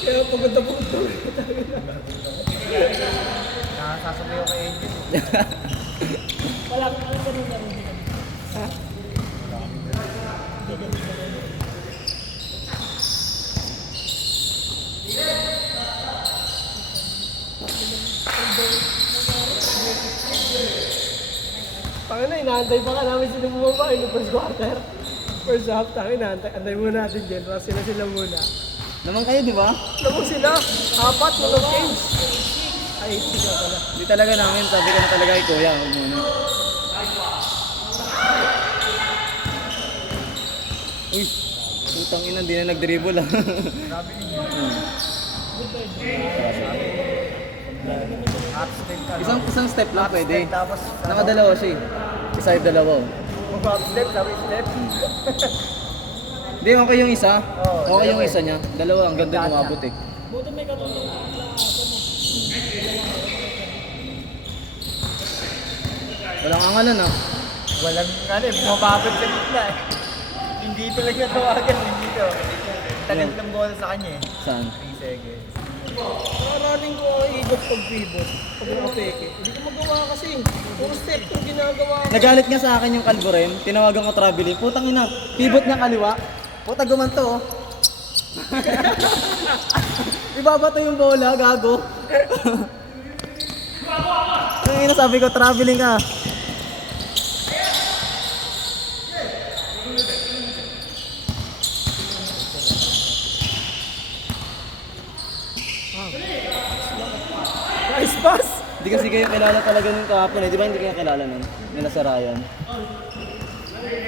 Kaya pagod na pagod. Nakasasabay ako kay Angel. Wala akong alam ganun na rin. Tangin na, inaantay pa ka namin sila bumaba yung first quarter. First half, tangin na, antay muna natin dyan. Sila muna. Naman kayo, di ba? Lamang sila, apat, walang change. Ay, sigaw pala. Hindi talaga namin, sabi ko na talaga kay Kuya, huwag muna. Uy, putang ina, hindi na nag-dribble ah. Isang step lang pwede. Tapos, Nakadalawa siya eh. Isa yung dalawa oh. mag-up step, sabi step. Hindi, okay yung isa. Okay yung isa niya. Dalawa, ang ganda umabot eh. Buti may katulong. Walang angalan ah. Walang ano eh, bumababad sa gitna eh. Hindi talaga tawagan, hindi to. Tagal ng bola sa kanya eh. Saan? 3 seconds. Parating ko ang ikot pag-pivot. Pag nakapeke. Hindi ko magawa kasi. Puro step yung ginagawa ko. Nagalit nga sa akin yung kalbo rin. Tinawagan ko traveling. Putang ina, pivot niya kaliwa. Puta gumanto oh. Ibabato yung bola, gago. Ang ina sabi ko, traveling ka. Nice pass! Hindi kasi kayo kilala talaga nung kahapon eh. Di ba hindi kayo kilala nun? Nila sa Ryan.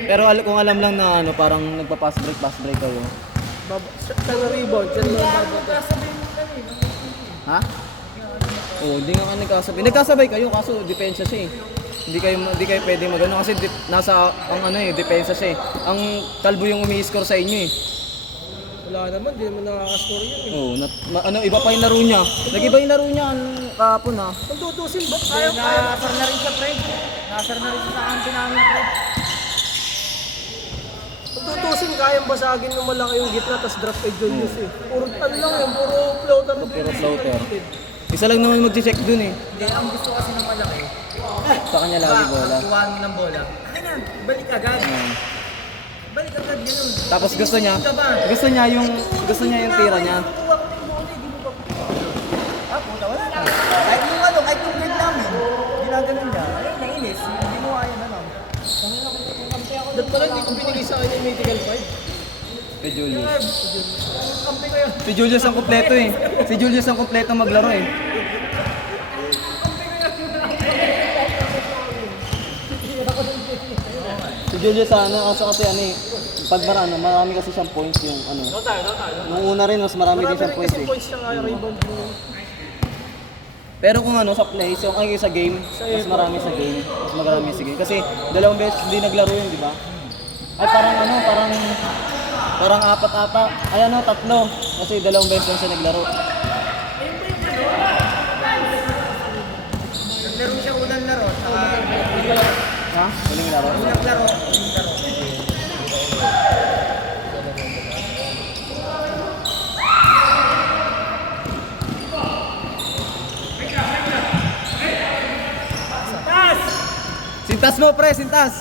Pero kung alam lang na ano, parang nagpa-pass break kayo. Siya na rebound. Siya na babata. Ha? Oo, hindi nga kayo nagkasabay. Nagkasabay kayo kaso depensa siya eh. Hindi kayo pwede magano kasi nasa ang ano eh, depensa siya eh. Ang kalbo yung umi-score sa inyo eh. Wala naman, di naman nakakascore yun eh. Oo, ano iba pa yung laro niya. Nag-iba yung laro niya kahapon ah. Kung tutusin ba? Ayaw. Nasar na rin siya, pre. Nasar na rin siya sa kampi namin, pre. Kung tutusin, kayang basagin ng malaki yung gitna, tapos drop kay Julius eh. Puro ano lang yun, puro floater. Puro floater. Isa lang naman mag-check dun eh. Hindi, ang gusto kasi ng malaki. Sa kanya lagi bola. Kuhaan mo ng bola. Ano na, balik agad. Balik agad, ganun. Tapos gusto niya yung tira niya. Ah, puta, wala na. Kahit yung grade namin, ginaganon niya. Ay, nainis. Hindi mo kaya na lang. Dahil pala hindi ko binigay sa kanya yung mythical 5. Kay Julius. Kampi ko yan. Si Julius ang kompleto eh. Si Julius ang kompleto maglaro eh. Si Julius ano, kasi ano eh. Pag marami kasi siyang points yung ano. Nung una rin, mas marami din siyang points Kasi eh. points siya kaya rebound mo. Pero kung ano sa play, so ay sa game, mas marami sa game. Mas marami sa game. Kasi dalawang beses hindi naglaro yun, di ba? Ay parang ano, parang apat ata. Ay ano, tatlo. Kasi dalawang beses lang siya naglaro. Naglaro siya unang laro. Saka, Ha? Huling laro? unang laro. Sintas mo pre, sintas!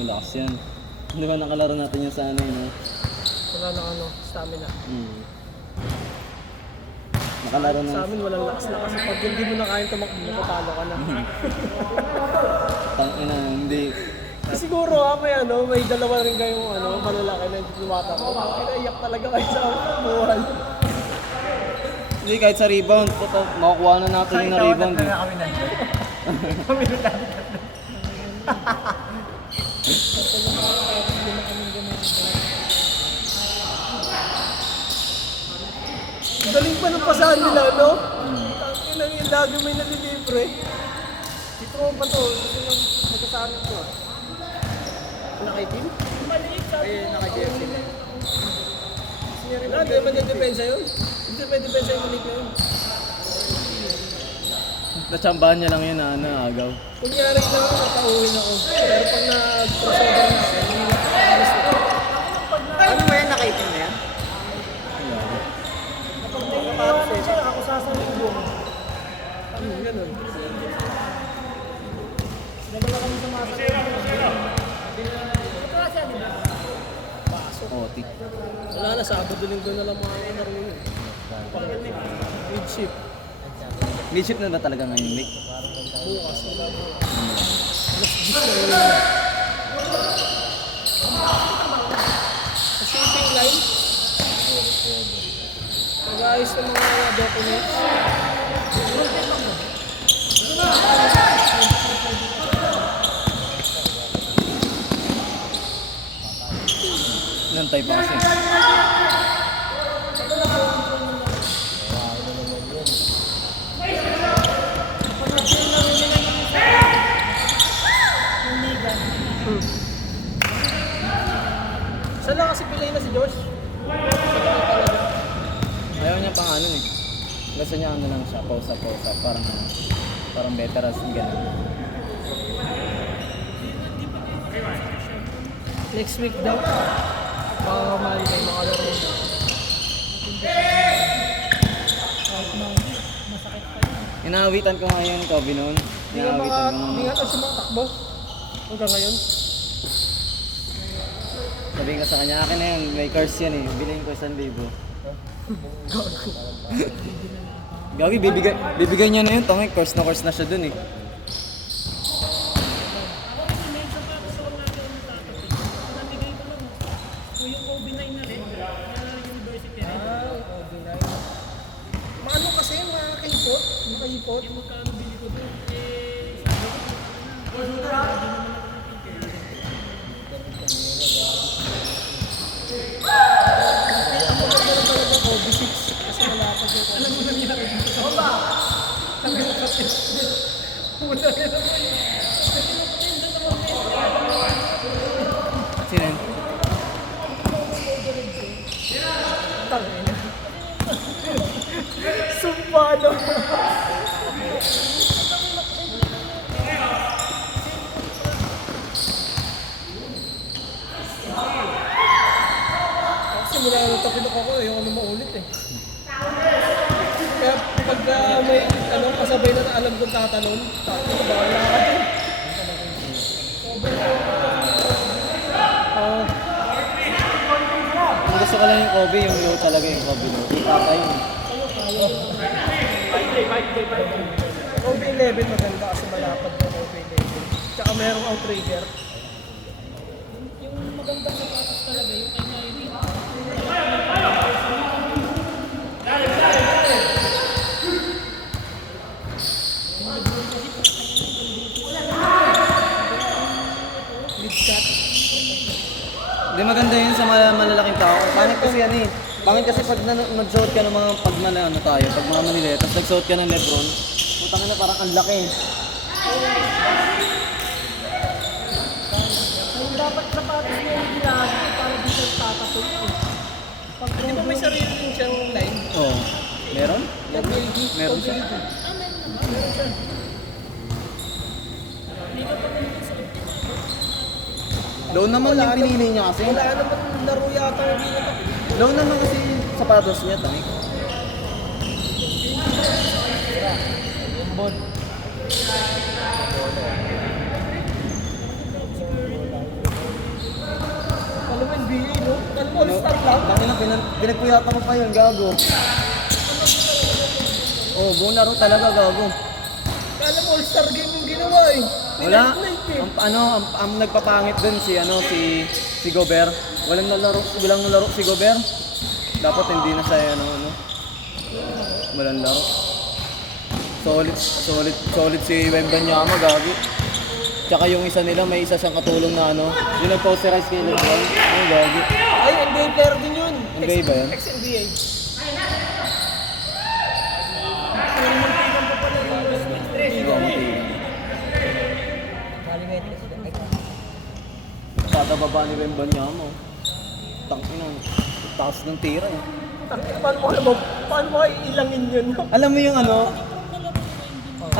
Lakas yan. Di ba nakalaro natin yung sa ano yun? Wala na ano, stamina. Nakalaro Sa na. amin walang lakas-lakas. Pag hindi mo na kayang tumakbo, matatalo ka na. Tangina, hindi. Siguro may ano, may dalawa rin kayong ano, malalaki na hindi tumatakbo. Kinaiyak talaga kayo sa buhay. Hindi, kahit sa rebound, puto, makukuha na natin yung na-rebound eh. Kami nandiyan. Kami nandiyan. Galing pa ng pasahan nila, no? Ang ilang yung lagi may nalilibre. Ito pa to, ito yung nagkasahan ko. Nakaitim? Maliit sa Eh, naka-jersey na. Wala, hindi naman yung depensa yun. Hindi may depensa yung maliit na yun. Natsambahan niya lang yun na ano, agaw. Kunyari na ako, natauhin ako. Pero pag nag-crossover na ako, hindi na alis na. Ano ba yan? Nakaitim na yan? Kapag may nakapalis siya, ako sasalubong. Ano, ganun. Dalawa kami sa masa. Otik. Wala na, Sabado linggo na lang mga laro yun. Mid-ship. Midship na ba talaga ngayon, Nick? Bukas, wala mo. Alas 10 na yun. Sa shipping line, Nag-ayos ng mga documents. Nantay pa kasi. Saan lang kasi pilay na si Josh? Ayaw niya pang ano eh. Gusto niya ano lang siya, pausa-pausa. Parang veterans ng gano'n. Next week daw. Baka mali kayo makalaro. Inaawitan ko nga yun, Kobe noon. Hindi nga Inaawitan ko hindi nga. nga ito sumatakbo. Hanggang ngayon. Sabihin ko sa kanya, akin na yun, may course yan eh. Bilhin ko 1,000. Gagi, bibigay niya na yun. Tangay, course na siya dun eh. Maano kasi, makaipot. Makaipot. Ang maganda talaga ko, B6. Kasi malapad yung alam mo nangyari. Oo ba? Sino yun? Sumpado. Kasi mula nung tapilok ako, yung ano maulit eh. Kaya pag may ano, kasabay na alam kong tatalon, tapos bahala ka din. Ang gusto ko lang yung Kobe, yung low talaga yung Kobe low. Ikaka yun. OB 11 maganda kasi malapad yung OB 11. Tsaka merong outrigger. Yung magandang sapatos talaga, yung kanya yung Mid-cut. Hindi maganda yun sa mga malalaking tao. Pangit kasi yan eh. Pangit kasi pag nagsuot ka ng mga pag ano tayo, pag mga Manila, tapos nagsuot ka ng Lebron, putang na parang ang laki. Yung dapat sapatos mo yung ginagawa para di siya tatapon eh. Pag di ba may sarili din siyang line? Oo. Meron? Yung BLG? Meron siya. Meron siya. Low naman yung pinili niya kasi. Wala naman laro yata yung binatap. Low naman kasi yung sapatos niya, tangi. Alam mo NBA no? Alam mo all-star lang? Tangi na, pinagpuyata mo pa yun, gago. Oo, buong laro talaga, gago. Alam mo all-star game yung ginawa eh. Wala. Night eh. Ang nagpapangit dun si Gobert. Walang nalaro si Gobert. Dapat hindi na siya walang laro. Solid si Wembanyama, gago. Tsaka yung isa nila, may isa siyang katulong na yung nag-posterize kay LeBron. Ay, gago. Ay, NBA player din yun. NBA ba yan? Ex-NBA. Hindi ko matigan. Tatababa ni Wembanyama. Tangina. Taas ng tira eh. Paano mo ilangin yun? Alam mo yung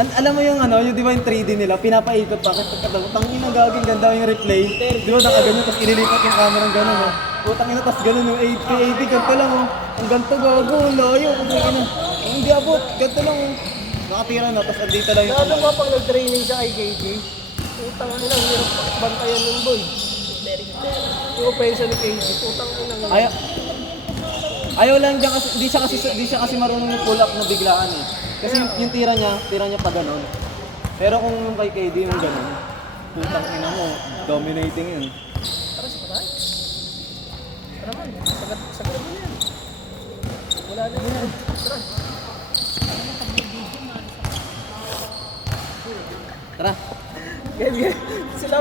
alam mo yung yung di ba yung 3D nila, pinapaikot pa kasi tangina gagawin ganda yung replay. Di ba nakaganyan tapos ililipat yung camera ng gano'n oh. Putang ina tapos gano'n yung 80 ganito lang oh. Ang ganito gago, ang layo, putang ina. Hindi abot, ganito lang oh. Nakatira na tapos andito lang yung Lalo nga pag nag-training siya kay KJ, putang ina, hirap bantayan ng boy. Yung offense ni KJ, putang ina. Ayaw lang diyan kasi di siya kasi marunong yung pull up na biglaan eh. Kasi yung tira niya pa ganun. Pero kung yung kay KD yung ganun, putang ina mo, dominating yun. Tara sa patay. Tara man, sagat mo na yan. Wala na yan.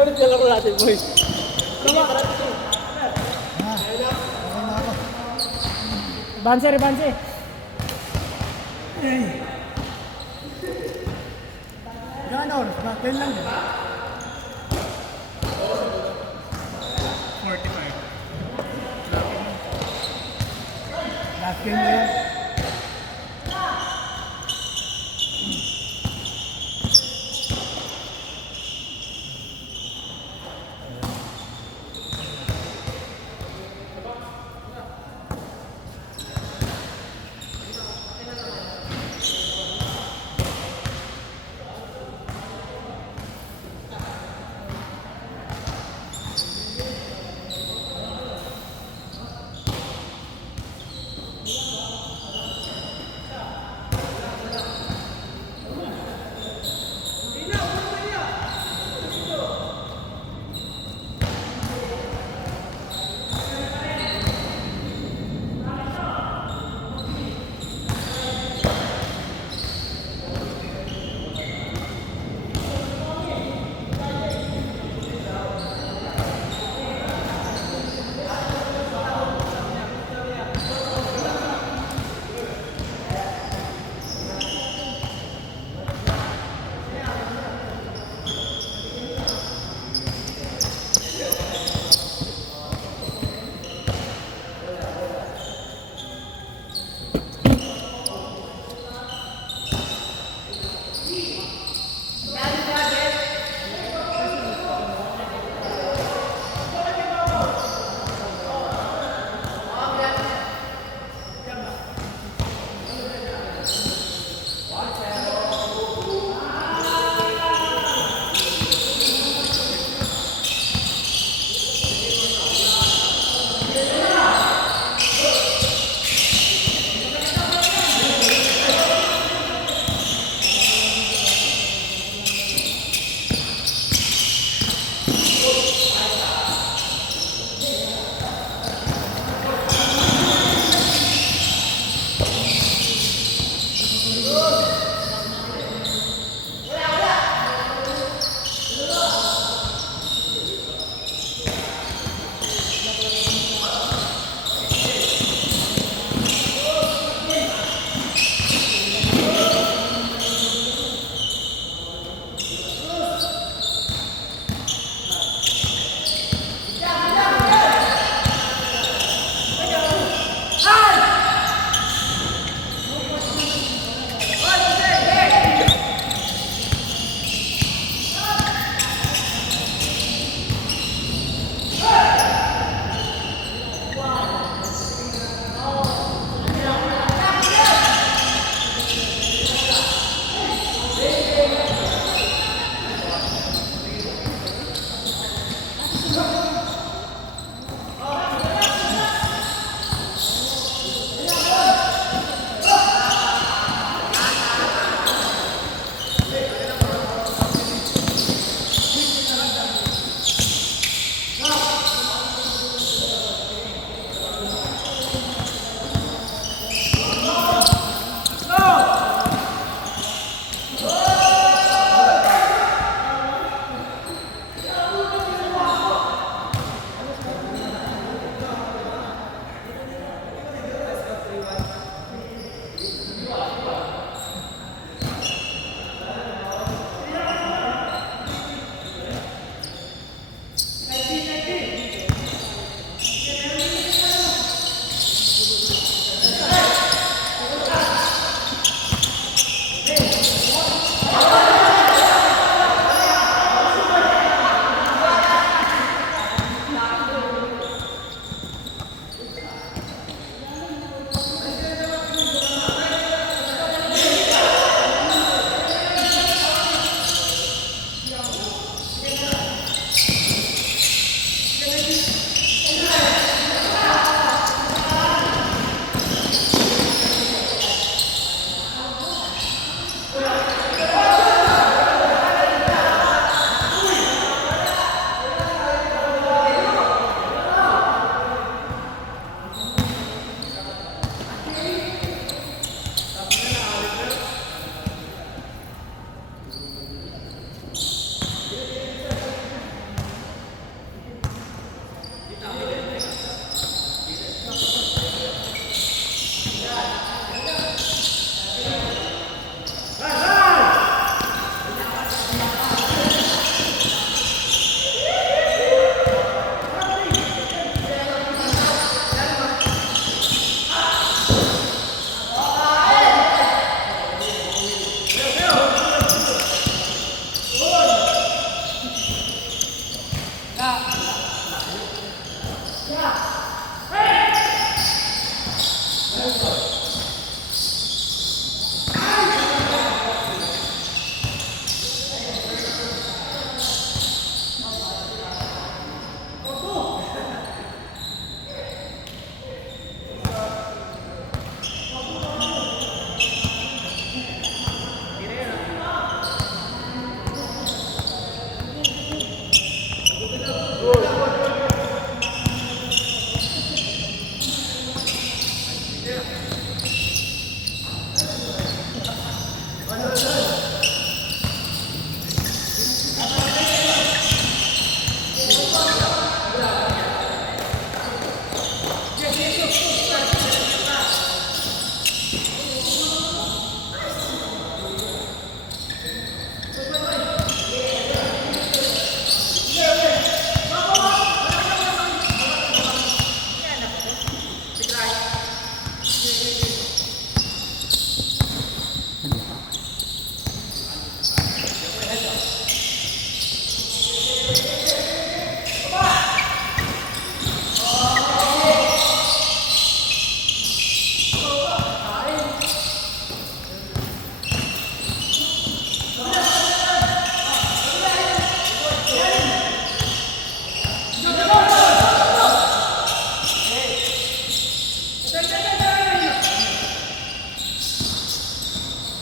ulit na laro natin, boy. Banse, Banse. Gano, bakit lang. 45. Last game na yan.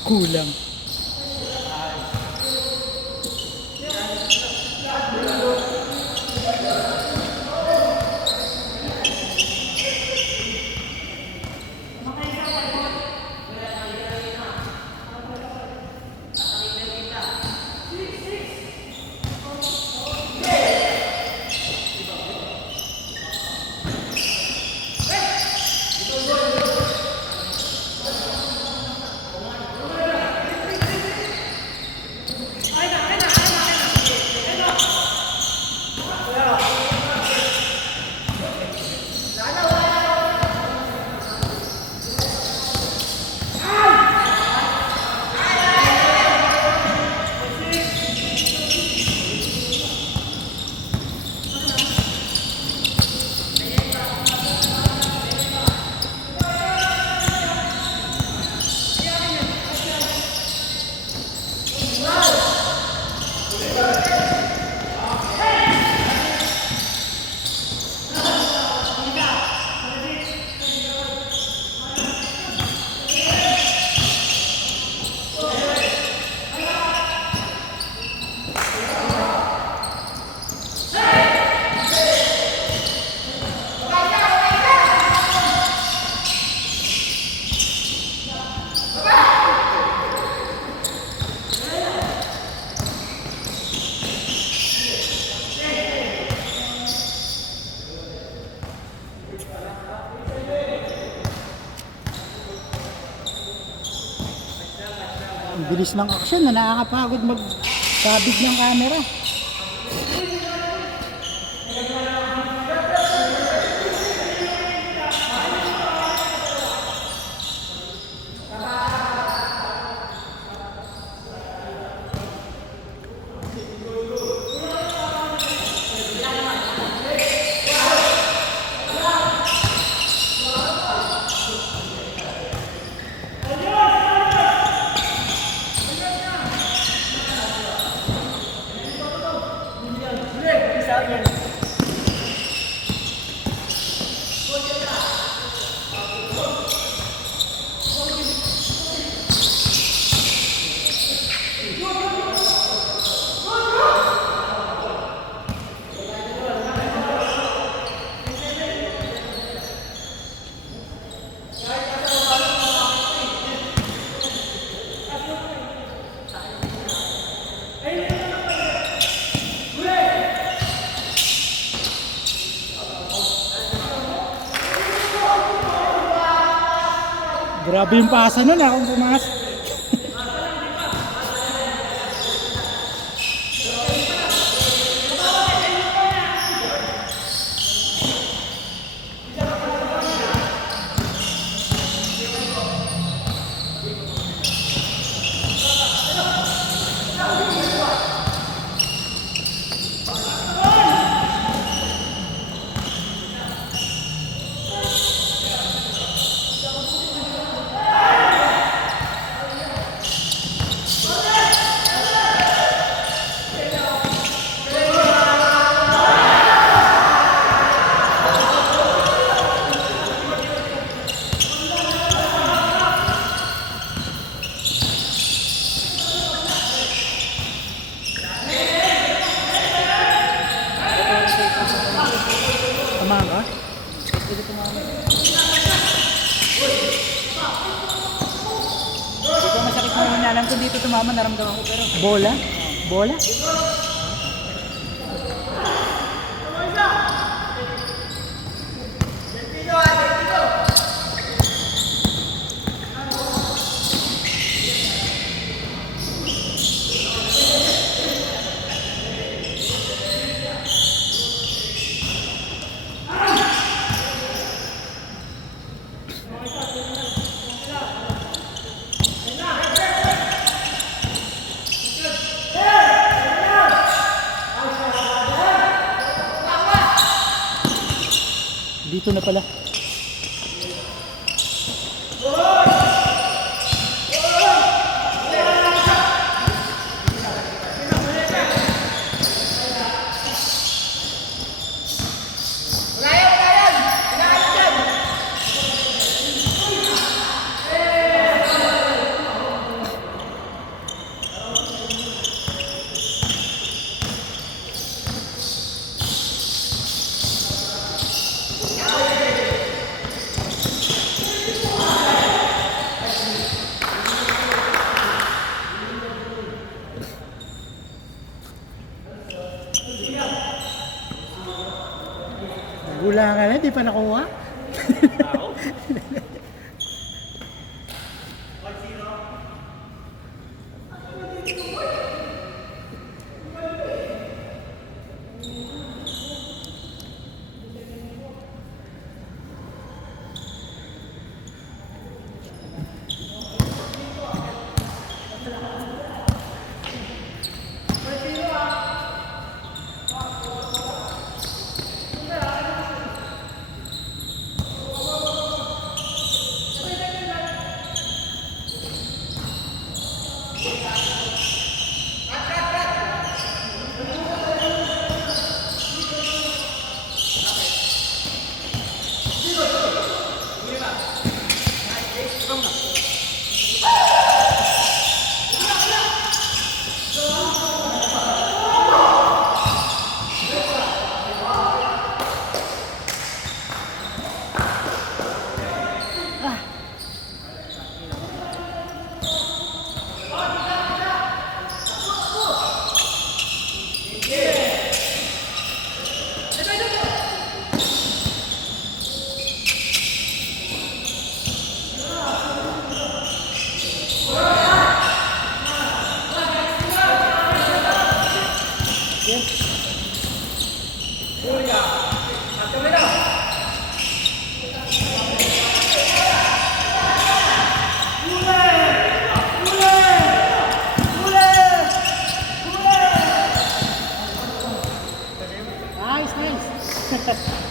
Kulang. Ang bilis ng action na nakakapagod magkabig ng camera. Grabe yung pasa nun kung pumas. Tama ka? Hindi ko masakit mo yun. Alam ko dito tumama, naramdaman ko pero... Bola? Bola? Dito na pala. pa nakuha? Nice, nice.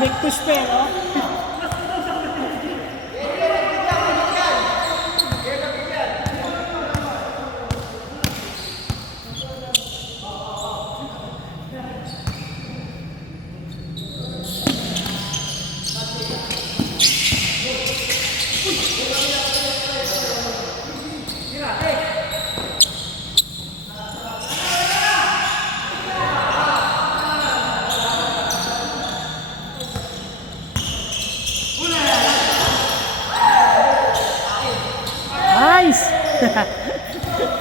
Make to spell, oh. Nice!